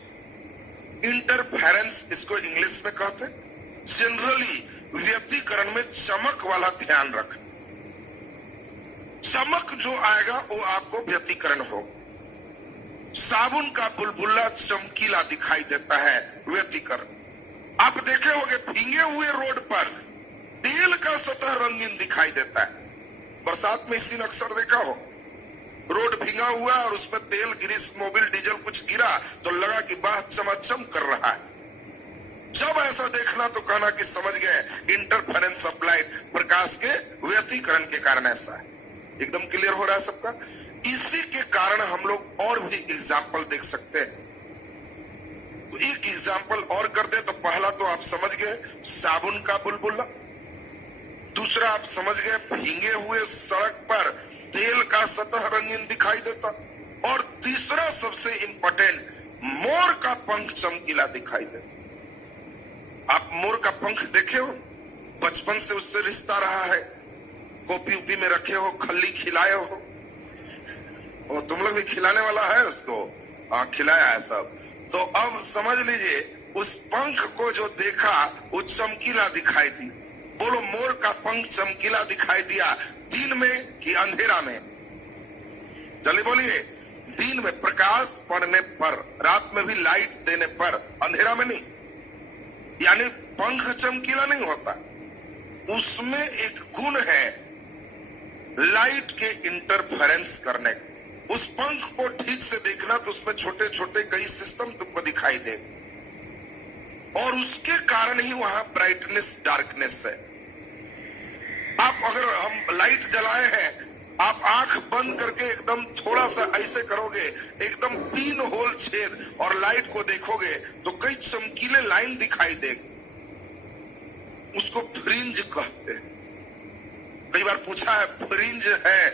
इंटरफेरेंस इसको इंग्लिश में कहते हैं। जनरली व्यतिकरण में चमक वाला ध्यान रखें, चमक जो आएगा वो आपको व्यतिकरण हो। साबुन का बुलबुला चमकीला दिखाई देता है, व्यतिकरण। आप देखे होंगे भीगे हुए रोड पर तेल का सतह रंगीन दिखाई देता है। बरसात में इसी ने अक्सर देखा हो, रोड भीगा हुआ और उसमें तेल, ग्रीस, मोबिल, डीजल कुछ गिरा तो लगा कि वाह चमाचम कर रहा है। जब ऐसा देखना तो कहना कि समझ गए इंटरफेरेंस ऑफ लाइट, प्रकाश के व्यतिकरण के कारण ऐसा है। एकदम क्लियर हो रहा है सबका? इसी के कारण हम लोग और भी एग्जाम्पल देख सकते हैं। तो एक एग्जाम्पल और कर दे तो पहला तो आप समझ गए साबुन का बुलबुला, दूसरा आप समझ गए भीगे हुए सड़क पर तेल का सतह रंगीन दिखाई देता, और तीसरा सबसे इंपॉर्टेंट मोर का पंख चमकीला दिखाई देता। आप मोर का पंख देखे हो? बचपन से उससे रिश्ता रहा है, कॉपी उपी में रखे हो, खल्ली खिलाए हो, और तुम लोग भी खिलाने वाला है उसको? हाँ खिलाया है सब। तो अब समझ लीजिए उस पंख को जो देखा वो चमकीला दिखाई दी। बोलो मोर का पंख चमकीला दिखाई दिया दिन में कि अंधेरा में? जल्दी बोलिए। दिन में प्रकाश पड़ने पर, रात में भी लाइट देने पर, अंधेरा में नहीं। यानी पंख चमकीला नहीं होता, उसमें एक गुण है लाइट के इंटरफेरेंस करने का। उस पंख को ठीक से देखना तो उसमें छोटे छोटे कई सिस्टम तुमको दिखाई देंगे, और उसके कारण ही वहां ब्राइटनेस डार्कनेस है। आप अगर हम लाइट जलाए हैं, आप आंख बंद करके एकदम थोड़ा सा ऐसे करोगे, एकदम पिन होल छेद और लाइट को देखोगे तो कई चमकीले लाइन दिखाई देगी, उसको फ्रिंज कहते हैं। कई बार पूछा है फ्रिंज है,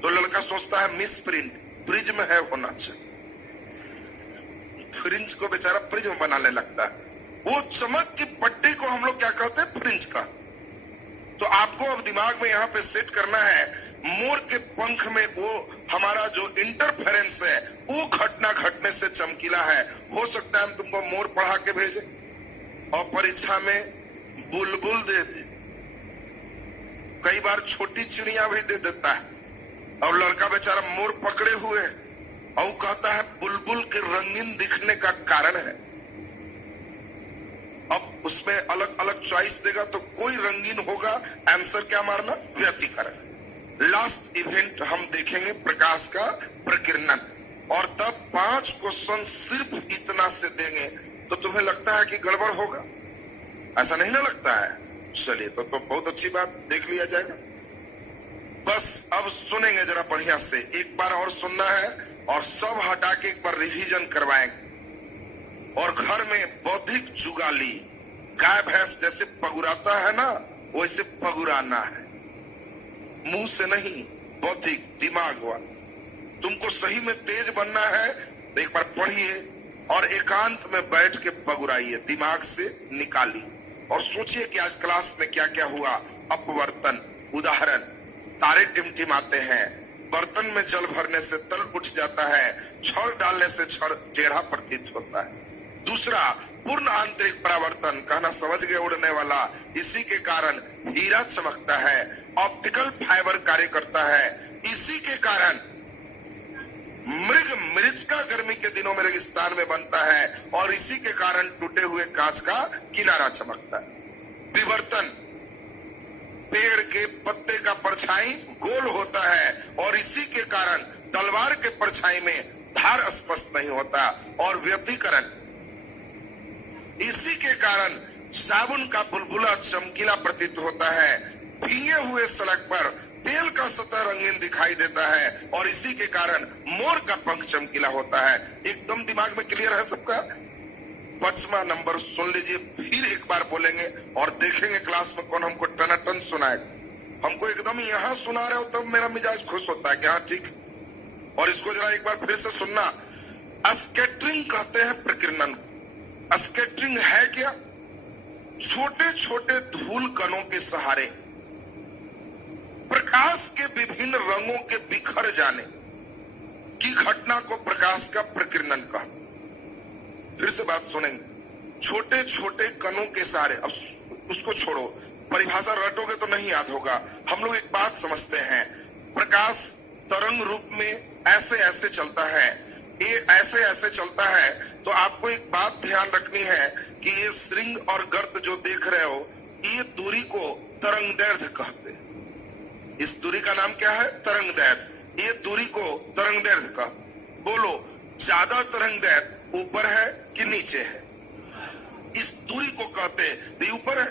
तो लड़का सोचता है मिस प्रिंट, फ्रिज में है होना चाहिए, फ्रिंज को बेचारा फ्रिज में बनाने लगता है। वो चमक की पट्टी को हम लोग क्या कहते हैं, फ्रिंज का। तो आपको अब दिमाग में यहाँ पे सेट करना है, मोर के पंख में वो हमारा जो इंटरफेरेंस है वो घटना घटने से चमकीला है। हो सकता है हम तुमको मोर पढ़ा के भेजे और परीक्षा में बुलबुल दे दे, कई बार छोटी चिड़िया भी दे देता है, और लड़का बेचारा मोर पकड़े हुए और कहता है बुलबुल के रंगीन दिखने का कारण है। अब उसमें अलग अलग चॉइस देगा तो कोई रंगीन होगा, आंसर क्या मारना, व्यतिकरण। लास्ट इवेंट हम देखेंगे प्रकाश का प्रकीर्णन, और तब 5 क्वेश्चन सिर्फ इतना से देंगे तो तुम्हें लगता है कि गड़बड़ होगा, ऐसा नहीं ना लगता है? चलिए तो बहुत अच्छी बात, देख लिया जाएगा। बस अब सुनेंगे जरा बढ़िया से, एक बार और सुनना है और सब हटा के एक बार रिवीजन करवाएंगे। और घर में बौद्धिक जुगाली, गाय भैंस जैसे पगुराता है ना, वैसे पगुराना है, मुंह से नहीं, बौद्धिक दिमाग वाला। तुमको सही में तेज बनना है तो एक बार पढ़िए और एकांत में बैठ के पगुराइए, दिमाग से निकालिए और सोचिए कि आज क्लास में क्या क्या हुआ। अपवर्तन, उदाहरण, तारे टिमटिमाते हैं, बर्तन में जल भरने से तल उठ जाता है, छड़ डालने से छड़ टेढ़ा प्रतीत होता है। दूसरा, पूर्ण आंतरिक परावर्तन, कहना समझ गए, उड़ने वाला, इसी के कारण हीरा चमकता है। ऑप्टिकल फाइबर कार्य करता है, इसी के कारण मृग गर्मी के दिनों में रेगिस्तान में बनता है, और इसी के कारण टूटे हुए कांच का किनारा चमकता है। विवर्तन, पेड़ के पत्ते का परछाई गोल होता है, और इसी के कारण तलवार के परछाई में धार स्पष्ट नहीं होता। और व्यतिकरण, इसी के कारण साबुन का बुलबुला चमकीला प्रतीत होता है, भीगे हुए सड़क पर तेल का सतह रंगीन दिखाई देता है, और इसी के कारण मोर का पंख चमकीला होता है। एकदम दिमाग में क्लियर है सबका? 5वां नंबर सुन लीजिए, फिर एक बार बोलेंगे और देखेंगे क्लास में कौन हमको टनाटन सुनाएगा। हमको एकदम यहाँ सुना रहे हो तब मेरा मिजाज खुश होता है कि हाँ ठीक। और इसको जरा एक बार फिर से सुनना। स्कैटरिंग कहते हैं प्रकीर्णन। स्कैटरिंग है क्या? छोटे छोटे धूल कणों के सहारे प्रकाश के विभिन्न रंगों के बिखर जाने की घटना को प्रकाश का प्रकीर्णन कहते। फिर से बात सुनेंगे, छोटे छोटे कणों के सहारे। अब उसको छोड़ो, परिभाषा रटोगे तो नहीं याद होगा। हम लोग एक बात समझते हैं, प्रकाश तरंग रूप में ऐसे ऐसे चलता है, ये ऐसे ऐसे चलता है। तो आपको एक बात ध्यान रखनी है कि ये श्रृंग और गर्त जो देख रहे हो, ये दूरी को तरंगदैर्घ्य कहते हैं। इस दूरी का नाम क्या है? तरंगदैर्घ्य। ये दूरी को तरंगदैर्घ्य का, बोलो ज्यादा तरंगदैर्घ्य ऊपर है कि नीचे है? इस दूरी को कहते हैं तो ऊपर है।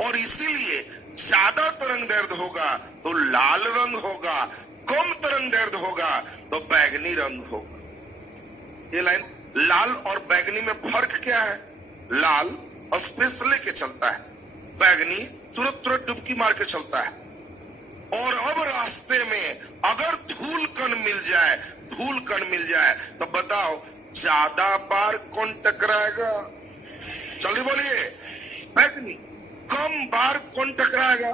और इसीलिए ज्यादा तरंगदैर्घ्य होगा तो लाल रंग होगा, कम तरंगदैर्घ्य होगा तो बैगनी रंग होगा। ये लाइन, लाल और बैगनी में फर्क क्या है? लाल स्पेस लेके चलता है, बैगनी तुरंत तुरंत डुबकी मार के चलता है। और अब रास्ते में अगर धूल कण मिल जाए तो बताओ ज्यादा बार कौन टकराएगा? जल्दी बोलिए, बैगनी। कम बार कौन टकराएगा?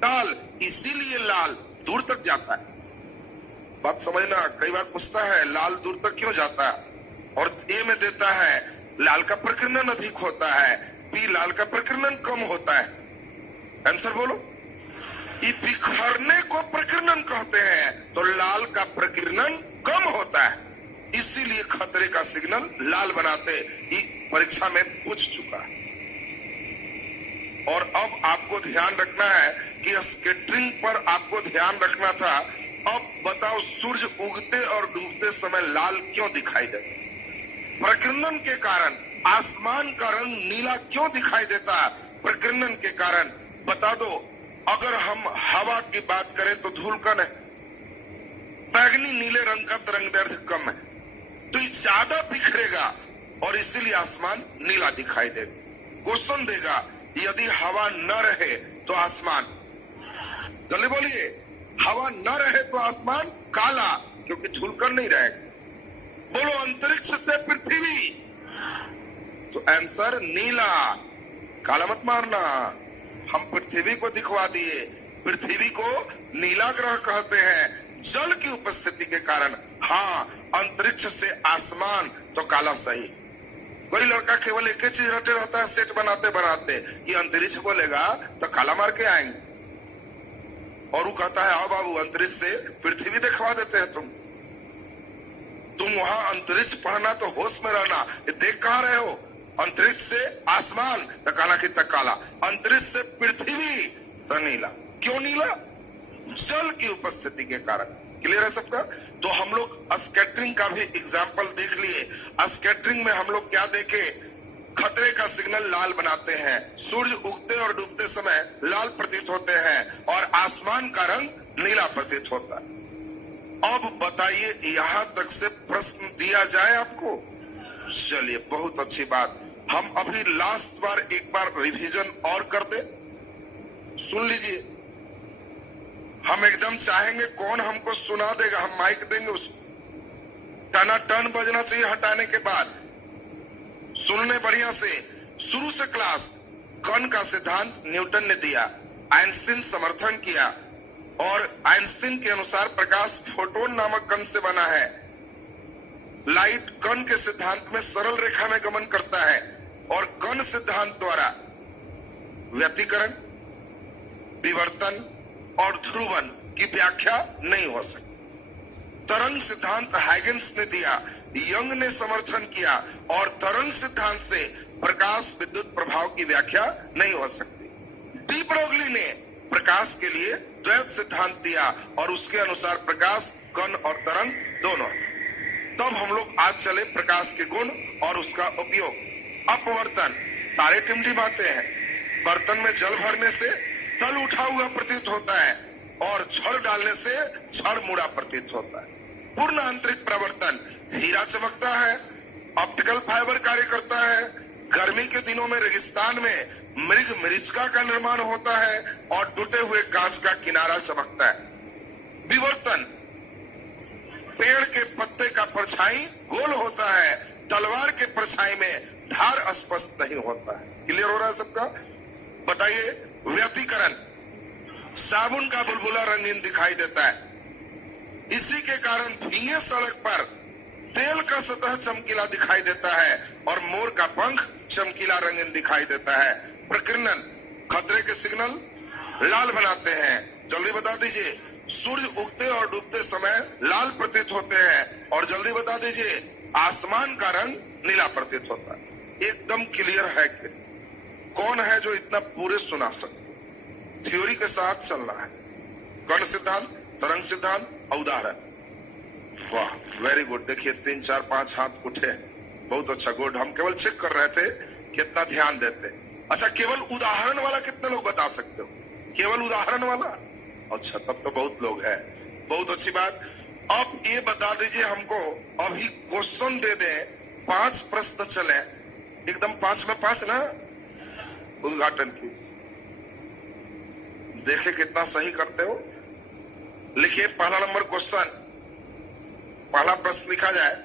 लाल। इसीलिए लाल दूर तक जाता है। बात समझना, कई बार पूछता है लाल दूर तक क्यों जाता है, और ए में देता है लाल का प्रकीर्णन अधिक होता है, बी लाल का प्रकीर्णन कम होता है। आंसर बोलो। ये बिखरने को प्रकीर्णन कहते हैं, तो लाल का प्रकीर्णन कम होता है। इसी इसीलिए खतरे का सिग्नल लाल बनाते। ये परीक्षा में पूछ चुका है। और अब आपको ध्यान रखना है कि स्कैटरिंग पर आपको ध्यान रखना था। अब बताओ, सूर्य उगते और डूबते समय लाल क्यों दिखाई देता? प्रकीर्णन के कारण आसमान का रंग नीला क्यों दिखाई देता? प्रकीर्णन के कारण। बता दो, अगर हम हवा की बात करें तो धूलकण है, बैगनी नीले रंग का तरंगदैर्घ्य कम है, तो ये ज्यादा बिखरेगा और इसीलिए आसमान नीला दिखाई देगा। क्वेश्चन देगा, यदि हवा न रहे तो आसमान, जल्दी बोलिए, हवा न रहे तो आसमान काला, क्योंकि धूलकण नहीं रहेगा। बोलो, अंतरिक्ष से पृथ्वी, तो आंसर नीला। काला मत मारना, हम पृथ्वी को दिखवा दिए। पृथ्वी को नीला ग्रह कहते हैं जल की उपस्थिति के कारण। हाँ, अंतरिक्ष से आसमान तो काला सही। कोई लड़का केवल एक ही चीज रटे रहता है सेट बनाते बनाते कि अंतरिक्ष बोलेगा तो काला मार के आएंगे, और वो कहता है आओ बाबू अंतरिक्ष से पृथ्वी दिखवा देते हैं। तुम वहां अंतरिक्ष पढ़ना तो होश में रहना। ये देख कहां रहे हो? अंतरिक्ष से आसमान तो काला की तक काला, अंतरिक्ष से पृथ्वी तो नीला। क्यों नीला? जल की उपस्थिति के कारण। क्लियर है सबका? तो हम लोग स्कैटरिंग का भी एग्जाम्पल देख लिए। स्कैटरिंग में हम लोग क्या देखे? खतरे का सिग्नल लाल बनाते हैं, सूर्य उगते और डूबते समय लाल प्रतीत होते हैं और आसमान का रंग नीला प्रतीत होता है। अब बताइए, यहां तक से प्रश्न दिया जाए आपको? चलिए, बहुत अच्छी बात। हम अभी लास्ट बार एक बार रिवीजन और कर दे, सुन लीजिए। हम एकदम चाहेंगे कौन हमको सुना देगा, हम माइक देंगे उसको। टनाटन बजना चाहिए हटाने के बाद। सुनने बढ़िया से, शुरू से क्लास। कण का सिद्धांत न्यूटन ने दिया, आइंस्टीन समर्थन किया, और आइंस्टीन के अनुसार प्रकाश फोटोन नामक कण से बना है। लाइट कण के सिद्धांत में सरल रेखा में गमन करता है, और कण सिद्धांत द्वारा व्यतिकरण, विवर्तन और ध्रुवन की व्याख्या नहीं हो सकती। तरंग सिद्धांत हाइगेंस ने दिया, यंग ने समर्थन किया, और तरंग सिद्धांत से प्रकाश विद्युत प्रभाव की व्याख्या नहीं हो सकती। डी ब्रोगली ने प्रकाश के लिए द्वैत सिद्धांत दिया, और उसके अनुसार प्रकाश कण और तरंग दोनों। तब हम लोग आज चले प्रकाश के गुण और उसका उपयोग। अपवर्तन, तारे टिमटिमाते हैं, बर्तन में जल भरने से तल उठा हुआ प्रतीत होता है, और छड़ डालने से छड़ मुड़ा प्रतीत होता है। पूर्ण आंतरिक प्रवर्तन, हीरा चमकता है, ऑप्टिकल फाइबर कार्य करता है। गर्मी के दिनों में रेगिस्तान में मृग मरीचिका का निर्माण होता है, और टूटे हुए कांच का किनारा चमकता है। विवर्तन, पेड़ के पत्ते का परछाई गोल होता है, तलवार के परछाई में धार स्पष्ट नहीं होता है। क्लियर हो रहा है सबका? बताइए। व्यतिकरण, साबुन का बुलबुला रंगीन दिखाई देता है, इसी के कारण भीगे सड़क पर तेल का सतह चमकीला दिखाई देता है, और मोर का पंख चमकीला रंगीन दिखाई देता है। प्रकीर्णन, खतरे के सिग्नल लाल बनाते हैं। जल्दी बता दीजिए, सूर्य उगते और डूबते समय लाल प्रतीत होते हैं, और जल्दी बता दीजिए आसमान का रंग नीला प्रतीत होता है। एकदम क्लियर है कि कौन है जो इतना पूरे सुना सकते? थ्योरी के साथ चलना है। कण सिद्धांत, तरंग सिद्धांत, उदाहरण। वाह, वेरी गुड। देखिए 3 4 5 हाथ उठे, बहुत अच्छा, गुड। हम केवल चेक कर रहे थे कितना ध्यान देते। अच्छा, केवल उदाहरण वाला कितने लोग बता सकते हो? केवल उदाहरण वाला? अच्छा, तब तो बहुत लोग हैं, बहुत अच्छी बात। अब ये बता दीजिए हमको, अभी क्वेश्चन दे दे, 5 प्रश्न चले, एकदम 5 में 5 ना, उद्घाटन कीजिए, देखे कितना सही करते हो। लिखिए पहला नंबर क्वेश्चन, पहला प्रश्न लिखा जाए।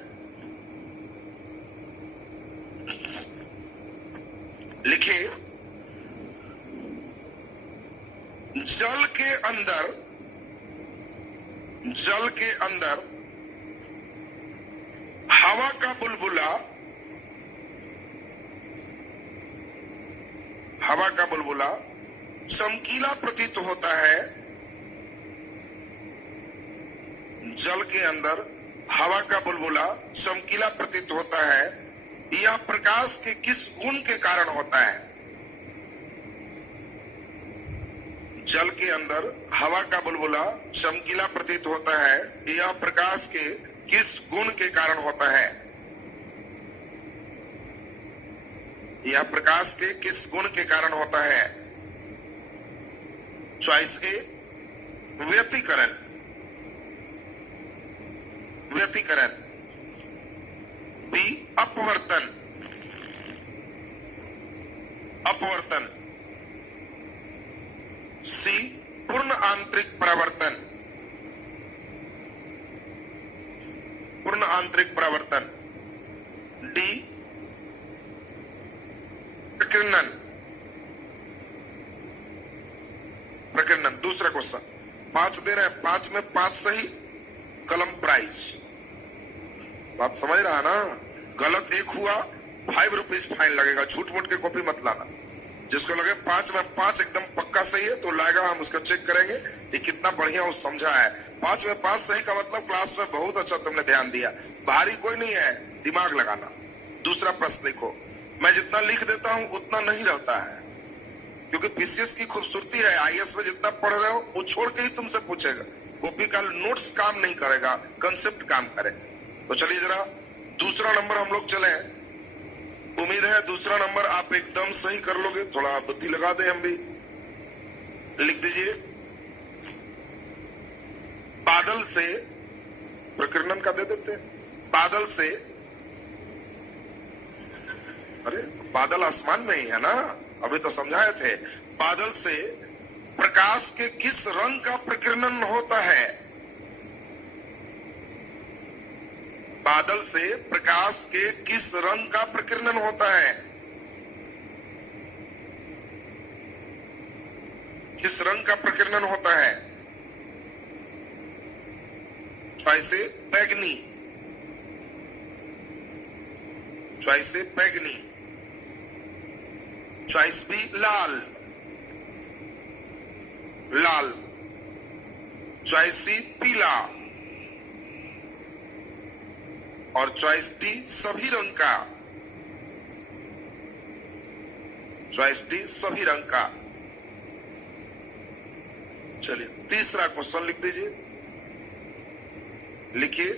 लिखिए, जल के अंदर हवा का बुलबुला चमकीला प्रतीत होता है। जल के अंदर हवा का बुलबुला चमकीला प्रतीत होता है, यह प्रकाश के किस गुण के कारण होता है? जल के अंदर हवा का बुलबुला चमकीला प्रतीत होता है, यह प्रकाश के किस गुण के कारण होता है? यह प्रकाश के किस गुण के कारण होता है? चॉइस ए व्यतिकरण, व्यतिकरण। बी अपवर्तन, अपवर्तन। सी पूर्ण आंतरिक परावर्तन, पूर्ण आंतरिक परावर्तन। डी प्रकीर्णन, प्रकीर्णन। दूसरा क्वेश्चन 5 दे रहे हैं, 5 में 5 सही, कलम प्राइज। बात समझ रहा है ना? गलत एक हुआ 5 रुपीज फाइन लगेगा, झूठ मूठ के कॉपी मत लाना। जिसको लगे 5 में 5 एकदम पक्का सही है तो लाएगा, हम उसका चेक करेंगे कि कितना बढ़िया वो समझा है। 5 में 5 सही का मतलब क्लास में बहुत अच्छा तुमने ध्यान दिया, भारी कोई नहीं है, दिमाग लगाना। दूसरा प्रश्न देखो, मैं जितना लिख देता हूं उतना नहीं रहता है, क्योंकि पीसीएस की खूबसूरती है, आईएएस में जितना पढ़ रहे हो वो छोड़ के ही तुमसे पूछेगा। कॉपी का नोट्स काम नहीं करेगा, कंसेप्ट काम करे। तो चलिए जरा दूसरा नंबर हम लोग चले, उम्मीद है दूसरा नंबर आप एकदम सही कर लोगे। थोड़ा बुद्धि लगा दे, हम भी लिख दीजिए। बादल से, प्रकीर्णन का दे देते, बादल से, अरे बादल आसमान में ही है ना, अभी तो समझाए थे। बादल से प्रकाश के किस रंग का प्रकीर्णन होता है? बादल से प्रकाश के किस रंग का प्रकीर्णन होता है? किस रंग का प्रकीर्णन होता है? चॉइस ए बैगनी, चॉइस ए बैगनी। चॉइस बी लाल, लाल। चॉइस सी पीला, और चॉइस डी सभी रंग का, चॉइस डी सभी रंग का। चलिए तीसरा क्वेश्चन लिख दीजिए, लिखिए।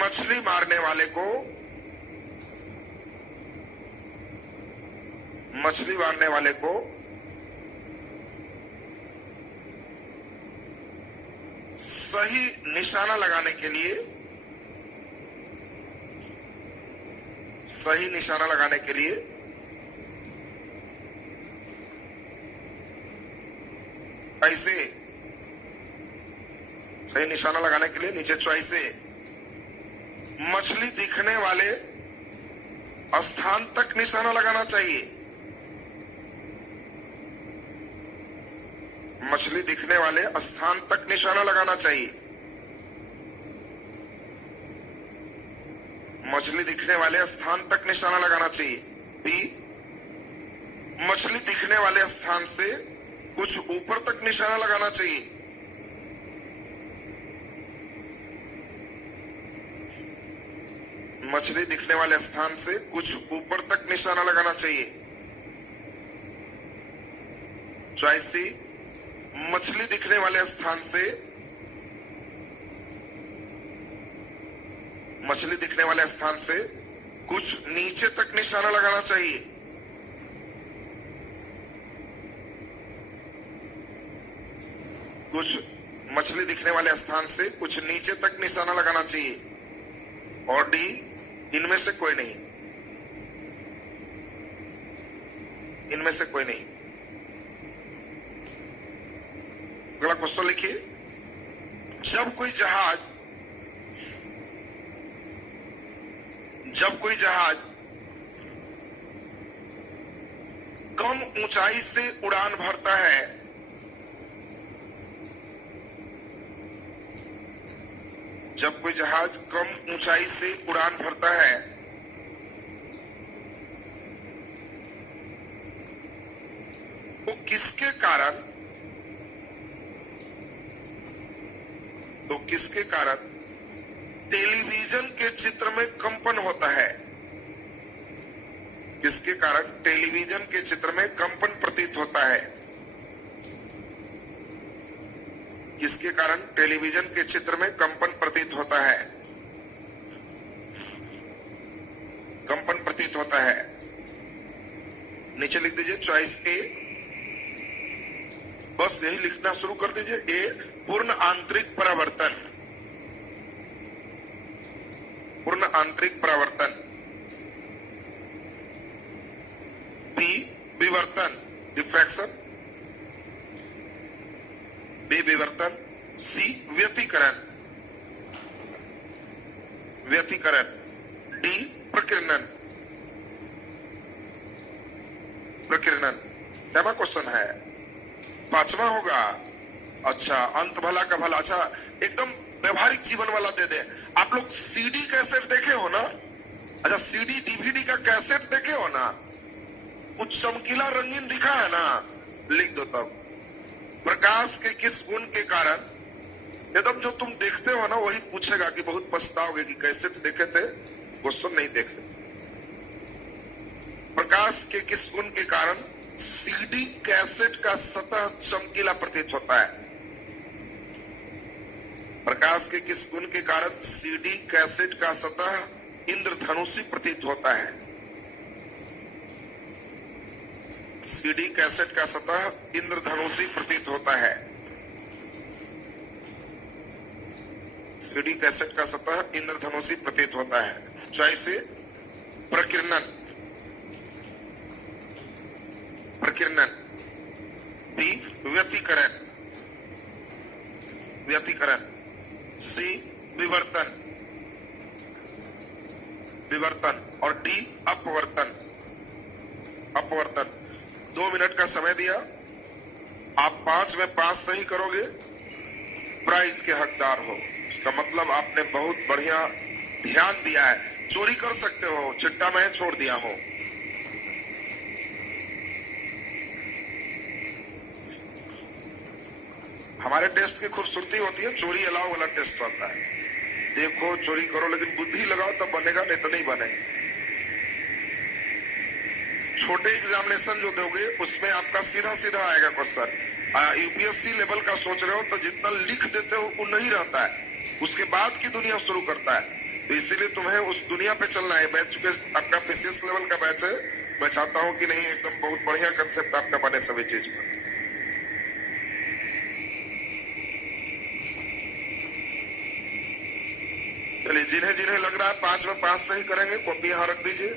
मछली मारने वाले को, मछली मारने वाले को सही निशाना लगाने के लिए, सही निशाना लगाने के लिए कैसे, सही निशाना लगाने के लिए नीचे चॉइस है, मछली दिखने वाले स्थान तक निशाना लगाना चाहिए। मछली दिखने वाले स्थान तक निशाना लगाना चाहिए। मछली दिखने वाले स्थान तक निशाना लगाना चाहिए। बी, मछली दिखने वाले स्थान से कुछ ऊपर तक निशाना लगाना चाहिए। मछली दिखने वाले स्थान से कुछ ऊपर तक निशाना लगाना चाहिए। चॉइस सी, मछली दिखने वाले स्थान से, मछली दिखने वाले स्थान से कुछ नीचे तक निशाना लगाना चाहिए। कुछ, मछली दिखने वाले स्थान से कुछ नीचे तक निशाना लगाना चाहिए। और डी, इनमें से कोई नहीं, इनमें से कोई नहीं। अगला क्वेश्चन लिखिए, जब कोई जहाज, जब कोई जहाज कम ऊंचाई से उड़ान भरता है, जब कोई जहाज कम ऊंचाई से उड़ान भरता है तो किसके कारण तो किसके कारण टेलीविजन के चित्र में कंपन होता है? किसके कारण टेलीविजन के चित्र में कंपन प्रतीत होता है? किसके कारण टेलीविजन के चित्र में कंपन प्रतीत होता है? कंपन प्रतीत होता है। नीचे लिख दीजिए चॉइस ए, बस यही लिखना शुरू कर दीजिए। ए पूर्ण आंतरिक परावर्तन, पूर्ण आंतरिक परावर्तन। बी विवर्तन, डिफ्रैक्शन। बी विवर्तन। सी व्यतिकरण, व्यतिकरण। डी प्रकीर्णन, प्रकीर्णन। क्या क्वेश्चन है? पांचवा होगा। अच्छा, अंत भला का भला। अच्छा, एकदम व्यवहारिक जीवन वाला दे दे। आप लोग सीडी कैसेट देखे हो ना? अच्छा, सीडी डीवीडी का कैसेट देखे हो ना? कुछ चमकीला रंगीन दिखा है ना? लिख दो तब। प्रकाश के किस गुण के कारण, एकदम जो तुम देखते हो ना वही पूछेगा कि बहुत पछताओगे कि कैसेट देखे थे, क्वेश्चन नहीं देखे थे। प्रकाश के किस गुण के कारण सीडी कैसेट का सतह चमकीला प्रतीत होता है? प्रकाश के किस गुण के कारण सीडी कैसेट का सतह इंद्रधनुषी प्रतीत होता है? सीडी कैसेट का सतह इंद्रधनुषी प्रतीत होता है। सीडी कैसेट का सतह इंद्रधनुषी प्रतीत होता है। चॉइस ए प्रकीर्णन, प्रकीर्णन। बी व्यतिकरण, व्यतिकरण। सी विवर्तन, विवर्तन। और डी अपवर्तन, अपवर्तन। 2 मिनट का समय दिया, आप 5 में 5 सही करोगे, प्राइज के हकदार हो। इसका मतलब आपने बहुत बढ़िया ध्यान दिया है। चोरी कर सकते हो, चिट्टा मैं छोड़ दिया हूं। हमारे टेस्ट की खूबसूरती होती है, चोरी अलाउ वाला टेस्ट होता है। देखो, चोरी करो लेकिन बुद्धि लगाओ तब बनेगा, नहीं तो नहीं बने। छोटे एग्जामिनेशन जो दोगे उसमें आपका सीधा सीधा आएगा क्वेश्चन। यूपीएससी लेवल का सोच रहे हो तो जितना लिख देते हो वो नहीं रहता है, उसके बाद की दुनिया शुरू करता है। तो इसीलिए तुम्हें उस दुनिया पे चलना है। बैच चुके आपका पीसीएस लेवल का बैच है, मैं चाहता हूं कि नहीं एकदम बहुत बढ़िया कंसेप्ट आपका बने सभी चीज पर। चलिए, जिन्हें जिन्हें लग रहा है 5 में 5 सही करेंगे, कॉपी यहाँ रख दीजिए।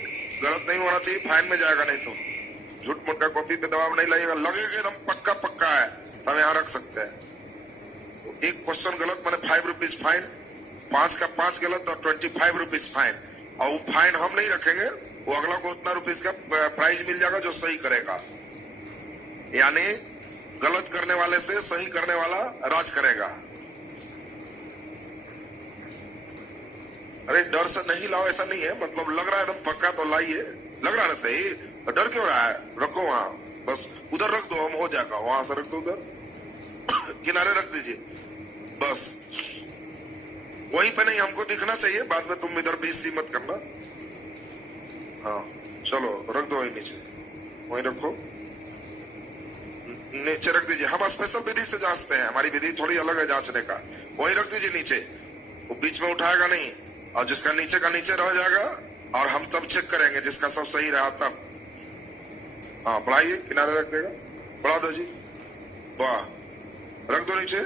गलत नहीं होना चाहिए, फाइन में जाएगा। नहीं तो झूठ मूठ का कॉपी पे दबाव नहीं लगेगा। लगेगा एकदम पक्का पक्का है तब यहाँ रख सकते हैं। एक क्वेश्चन गलत माने 5 रुपीज फाइन, 5 का 5 गलत और 25 रुपीज फाइन। और वो फाइन हम नहीं रखेंगे, वो अगला को उतना रुपीज का प्राइज मिल जाएगा जो सही करेगा। यानी गलत करने वाले से सही करने वाला राज करेगा। अरे डर से नहीं लाओ ऐसा नहीं है, मतलब लग रहा है एकदम पक्का तो लाइए। लग रहा है ना सही, तो डर क्यों रहा है? रखो वहां, बस उधर रख दो, हम हो जाएगा। वहां से रख दो, उधर किनारे रख दीजिए, बस वहीं पे नहीं, हमको दिखना चाहिए। बाद में तुम इधर बीच सी मत करना। हाँ चलो रख दो, वही नीचे वहीं रखो, नीचे रख दीजिए। हम स्पेशल विधि से जांचते हैं, हमारी विधि थोड़ी अलग है जांचने का। वहीं रख दीजिए नीचे, वो बीच में उठाएगा नहीं। और जिसका नीचे का नीचे रह जाएगा, और हम तब चेक करेंगे जिसका सब सही रहा तब। हाँ बढ़ाइए, किनारे रख देगा, बढ़ा दो जी, वाह, रख दो नीचे।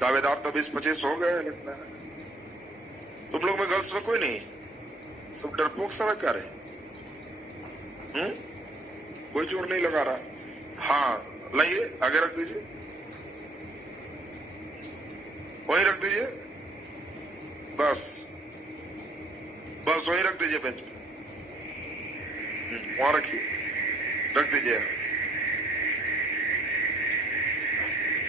दावेदार तो 20-25 हो गए लगता है। तुम लोग में गर्ल्स में कोई नहीं, सब डरपोक सब है क्या रे? कोई जोर नहीं लगा रहा। हाँ लाइए, आगे रख दीजिए, वहीं रख दीजिए, बस बस वहीं रख दीजिए बेंच पे। वहां रखिए, रख दीजिए।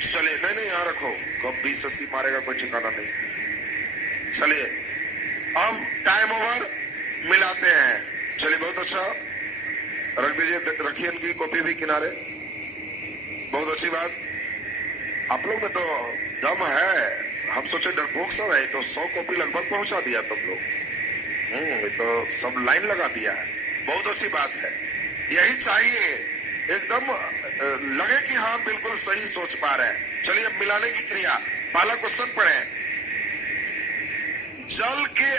चलिए, नहीं नहीं यहाँ रखो, कब 20-80 मारेगा कोई ठिकाना नहीं। चलिए अब टाइम ओवर, मिलाते हैं। चलिए बहुत अच्छा, रख दीजिए, रखिए इनकी कॉपी भी किनारे। बहुत अच्छी बात। आप लोग में तो दम है। हम सोचे डरपोक सब है, तो 100 कॉपी लगभग पहुंचा दिया तुम लोग। ये तो सब लाइन लगा दिया है, बहुत अच्छी बात है। यही चाहिए, एकदम लगे कि हाँ बिल्कुल सही सोच पा रहे हैं। चलिए अब मिलाने की क्रिया, पहला क्वेश्चन पढ़ें। जल के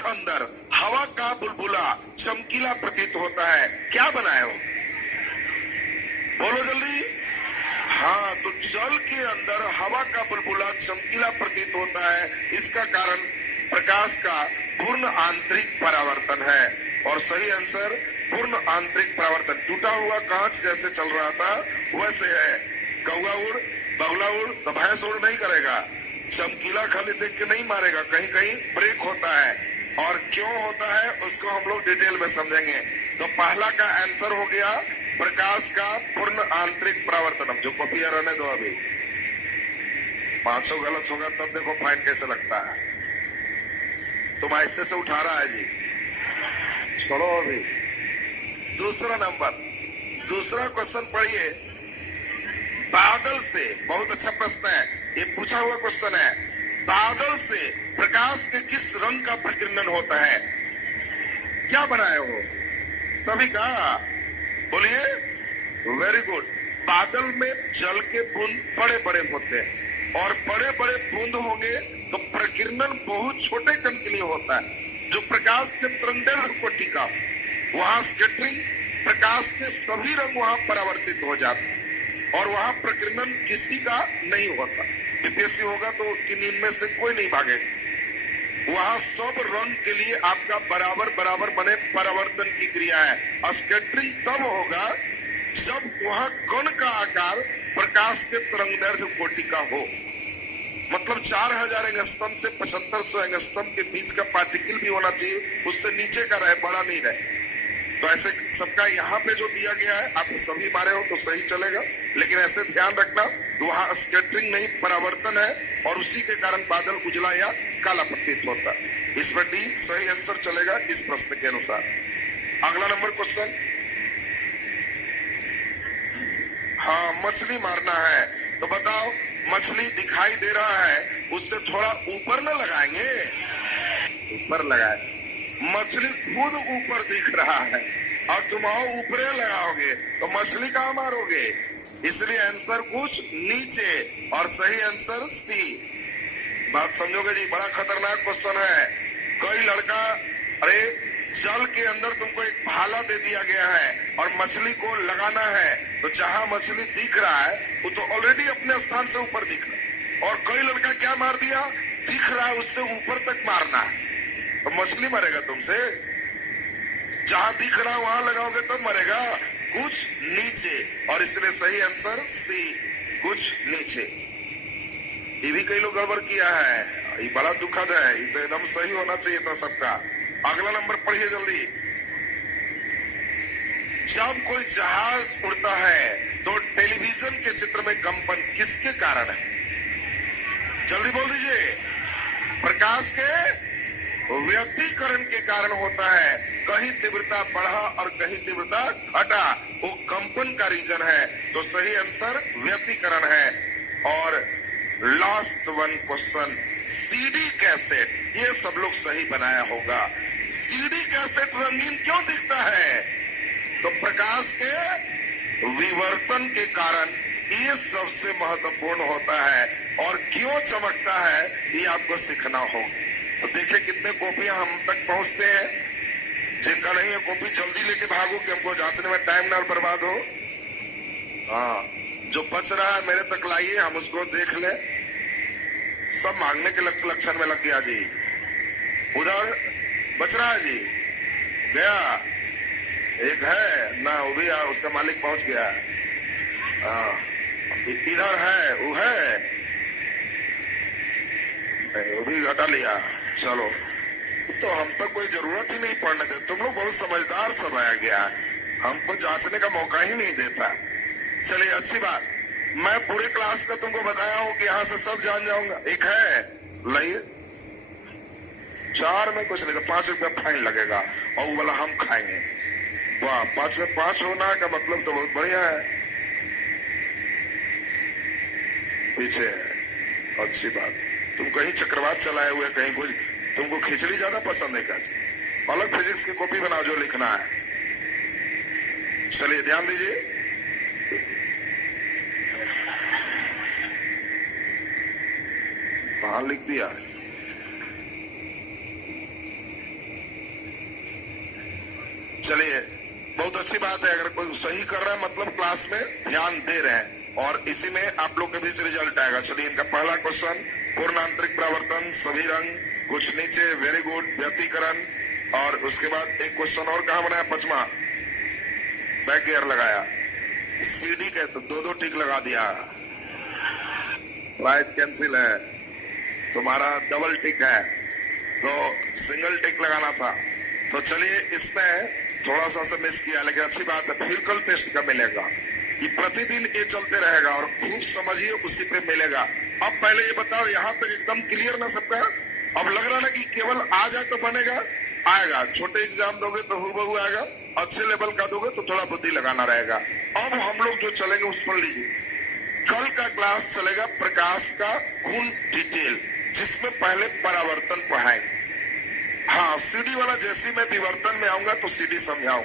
अंदर हवा का बुलबुला चमकीला प्रतीत होता है, क्या बनाए हो? बोलो जल्दी। हाँ, तो जल के अंदर हवा का बुलबुला चमकीला प्रतीत होता है, इसका कारण प्रकाश का पूर्ण आंतरिक परावर्तन है। और सही आंसर पूर्ण आंतरिक परावर्तन। टूटा हुआ कांच जैसे चल रहा था वैसे है। कौवा उड़, बगुला उड़ तो भैंस उड़ नहीं करेगा। चमकीला खाली देख के नहीं मारेगा, कहीं कहीं ब्रेक होता है। और क्यों होता है उसको हम लोग डिटेल में समझेंगे। तो पहला का आंसर हो गया प्रकाश का पूर्ण आंतरिक परावर्तन। जो कॉपी रहने दो, अभी 500 गलत होगा तब देखो फाइन कैसे लगता है। तुम आहिस्ते से उठा रहा है जी, छोड़ो अभी। दूसरा नंबर, दूसरा क्वेश्चन पढ़िए। बादल से, बहुत अच्छा प्रश्न है, ये पूछा हुआ क्वेश्चन है। बादल से प्रकाश के किस रंग का प्रकीर्णन होता है? क्या बनाए हो सभी का? बोलिए। Very good. बादल में जल के बूंद बड़े बड़े होते हैं, और बड़े बड़े बूंद होंगे तो प्रकीर्णन बहुत छोटे कण के लिए होता है, जो प्रकाश के तरंगदैर्घ्य को टिका, वहां स्कैटरिंग, प्रकाश के सभी रंग वहां परावर्तित हो जाते हैं, और वहां प्रकीर्णन किसी का नहीं होता। बीपीएससी होगा तो किन इनमें से कोई नहीं भागेगा। वहां सब रंग के लिए आपका बराबर बराबर बने परावर्तन की क्रिया है। स्कैटरिंग तब होगा जब वहां कण का आकार प्रकाश के तरंगदैर्घ्य कोटि का हो। मतलब 4000 एंगस्ट्रॉम से 7500 एंगस्ट्रॉम के बीच का पार्टिकल भी होना चाहिए, उससे नीचे का रहे, बड़ा नहीं रहे। तो ऐसे सबका यहाँ पे जो दिया गया है, आप सभी मारे हो तो सही चलेगा, लेकिन ऐसे ध्यान रखना वहां स्कैटरिंग नहीं परावर्तन है, और उसी के कारण बादल उजला या काला प्रतीत होता है। इसमें डी सही आंसर चलेगा इस प्रश्न के अनुसार। अगला नंबर क्वेश्चन। हाँ, मछली मारना है, तो बताओ मछली दिखाई दे रहा है, उससे थोड़ा ऊपर न लगाएंगे? ऊपर लगाए। मछली खुद ऊपर दिख रहा है और तुम ऊपरे लगाओगे तो मछली कहाँ मारोगे? इसलिए आंसर कुछ नीचे, और सही आंसर सी। बात समझोगे जी? बड़ा खतरनाक क्वेश्चन है। कोई लड़का, अरे जल के अंदर तुमको एक भाला दे दिया गया है और मछली को लगाना है, तो जहां मछली दिख रहा है वो तो ऑलरेडी अपने स्थान से ऊपर दिख रहा है, और कोई लड़का क्या मार दिया? दिख रहा है उससे ऊपर तक मारना है, तो मछली मरेगा तुमसे? जहां दिख रहा वहां लगाओगे तब मरेगा, कुछ नीचे। और इसलिए सही आंसर सी, कुछ नीचे। ये भी कई लोग गड़बड़ किया है, ये बड़ा दुखद है, ये तो एकदम सही होना चाहिए था सबका। अगला नंबर पढ़िए जल्दी। जब कोई जहाज उड़ता है तो टेलीविजन के चित्र में कंपन किसके कारण है? जल्दी बोल दीजिए। प्रकाश के व्यतिकरण के कारण होता है। कहीं तीव्रता बढ़ा और कहीं तीव्रता घटा, वो कंपन का रीजन है। तो सही आंसर व्यतिकरण है। और last one question, CD cassette, ये सब लोग सही बनाया होगा। सीडी कैसेट रंगीन क्यों दिखता है? तो प्रकाश के विवर्तन के कारण ये सबसे महत्वपूर्ण होता है। और क्यों चमकता है ये आपको सीखना हो। तो देखिए कितने कॉपियां हम तक पहुंचते हैं। जिनका नहीं है कॉपी जल्दी लेके भागो कि हमको जांचने में टाइम ना बर्बाद हो। हाँ, जो बच रहा है मेरे तक लाइए, हम उसको देख ले। सब मांगने के लक्षण में लग गया जी। उधर बच रहा है जी, गया एक है ना, वो भी उसका मालिक पहुंच गया। इधर है, वो है, वो भी घटा लिया। चलो, तो हम तक कोई जरूरत ही नहीं पड़ने देते। तुम लोग बहुत समझदार सब आया गया, हमको जांचने का मौका ही नहीं देता। चलिए अच्छी बात, मैं पूरे क्लास का तुमको बताया हूँ कि यहाँ से सब जान जाऊंगा। एक है, लाइए, 4 में कुछ नहीं तो 5 रुपया फाइन लगेगा, और वो वाला हम खाएंगे। वाह, 5 में 5 होना का मतलब तो बहुत बढ़िया है। पीछे है अच्छी बात। तुम कहीं चक्रवात चलाए हुए, कहीं कुछ, तुमको खिचड़ी ज्यादा पसंद है क्या? अलग फिजिक्स की कॉपी बनाओ जो लिखना है। चलिए ध्यान दीजिए। कहां लिख दिया? चलिए, बहुत अच्छी बात है। अगर कोई सही कर रहा है मतलब क्लास में ध्यान दे रहे हैं, और इसी में आप लोग के बीच रिजल्ट आएगा। चलिए, इनका पहला क्वेश्चन, पूर्ण आंतरिक परावर्तन, सभी रंग, कुछ नीचे, वेरी गुड, व्यतिकरण। और उसके बाद एक क्वेश्चन और कहा बनाया, पचमा, बैक गियर लगाया। सीडी के तो दो टिक लगा दिया, प्राइज कैंसिल है। तुम्हारा डबल टिक है तो सिंगल टिक लगाना था। तो चलिए, इसमें थोड़ा सा मिस किया, लेकिन अच्छी बात है। फिर कल टेस्ट का मिलेगा, ये प्रतिदिन ये चलते रहेगा और खूब समझिए, उसी पे मिलेगा। अब पहले ये बताओ, यहाँ तक एकदम क्लियर ना सबका? अब लग रहा ना कि केवल आ जाए तो बनेगा? आएगा। छोटे एग्जाम दोगे तो हूबहू आएगा, अच्छे लेवल का दोगे तो थोड़ा बुद्धि लगाना रहेगा। अब हम लोग जो चलेंगे उस पर लीजिए। कल का क्लास चलेगा प्रकाश का गुण डिटेल, जिसमें पहले परावर्तन पढ़ाएंगे। हाँ, सीडी वाला जैसे मैं विवर्तन में आऊंगा तो सीडी समझाऊं।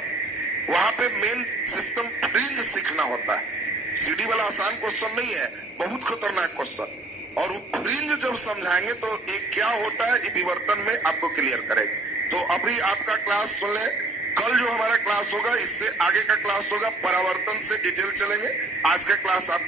वहां पे मेन सिस्टम फ्रिंज सीखना होता है। सीडी वाला आसान क्वेश्चन नहीं है, बहुत खतरनाक क्वेश्चन। और वो फ्रिंज जब समझाएंगे तो एक क्या होता है, विवर्तन में आपको क्लियर करेंगे। तो अभी आपका क्लास सुन ले। कल जो हमारा क्लास होगा, इससे आगे का क्लास होगा परावर्तन से डिटेल चलेंगे। आज का क्लास आप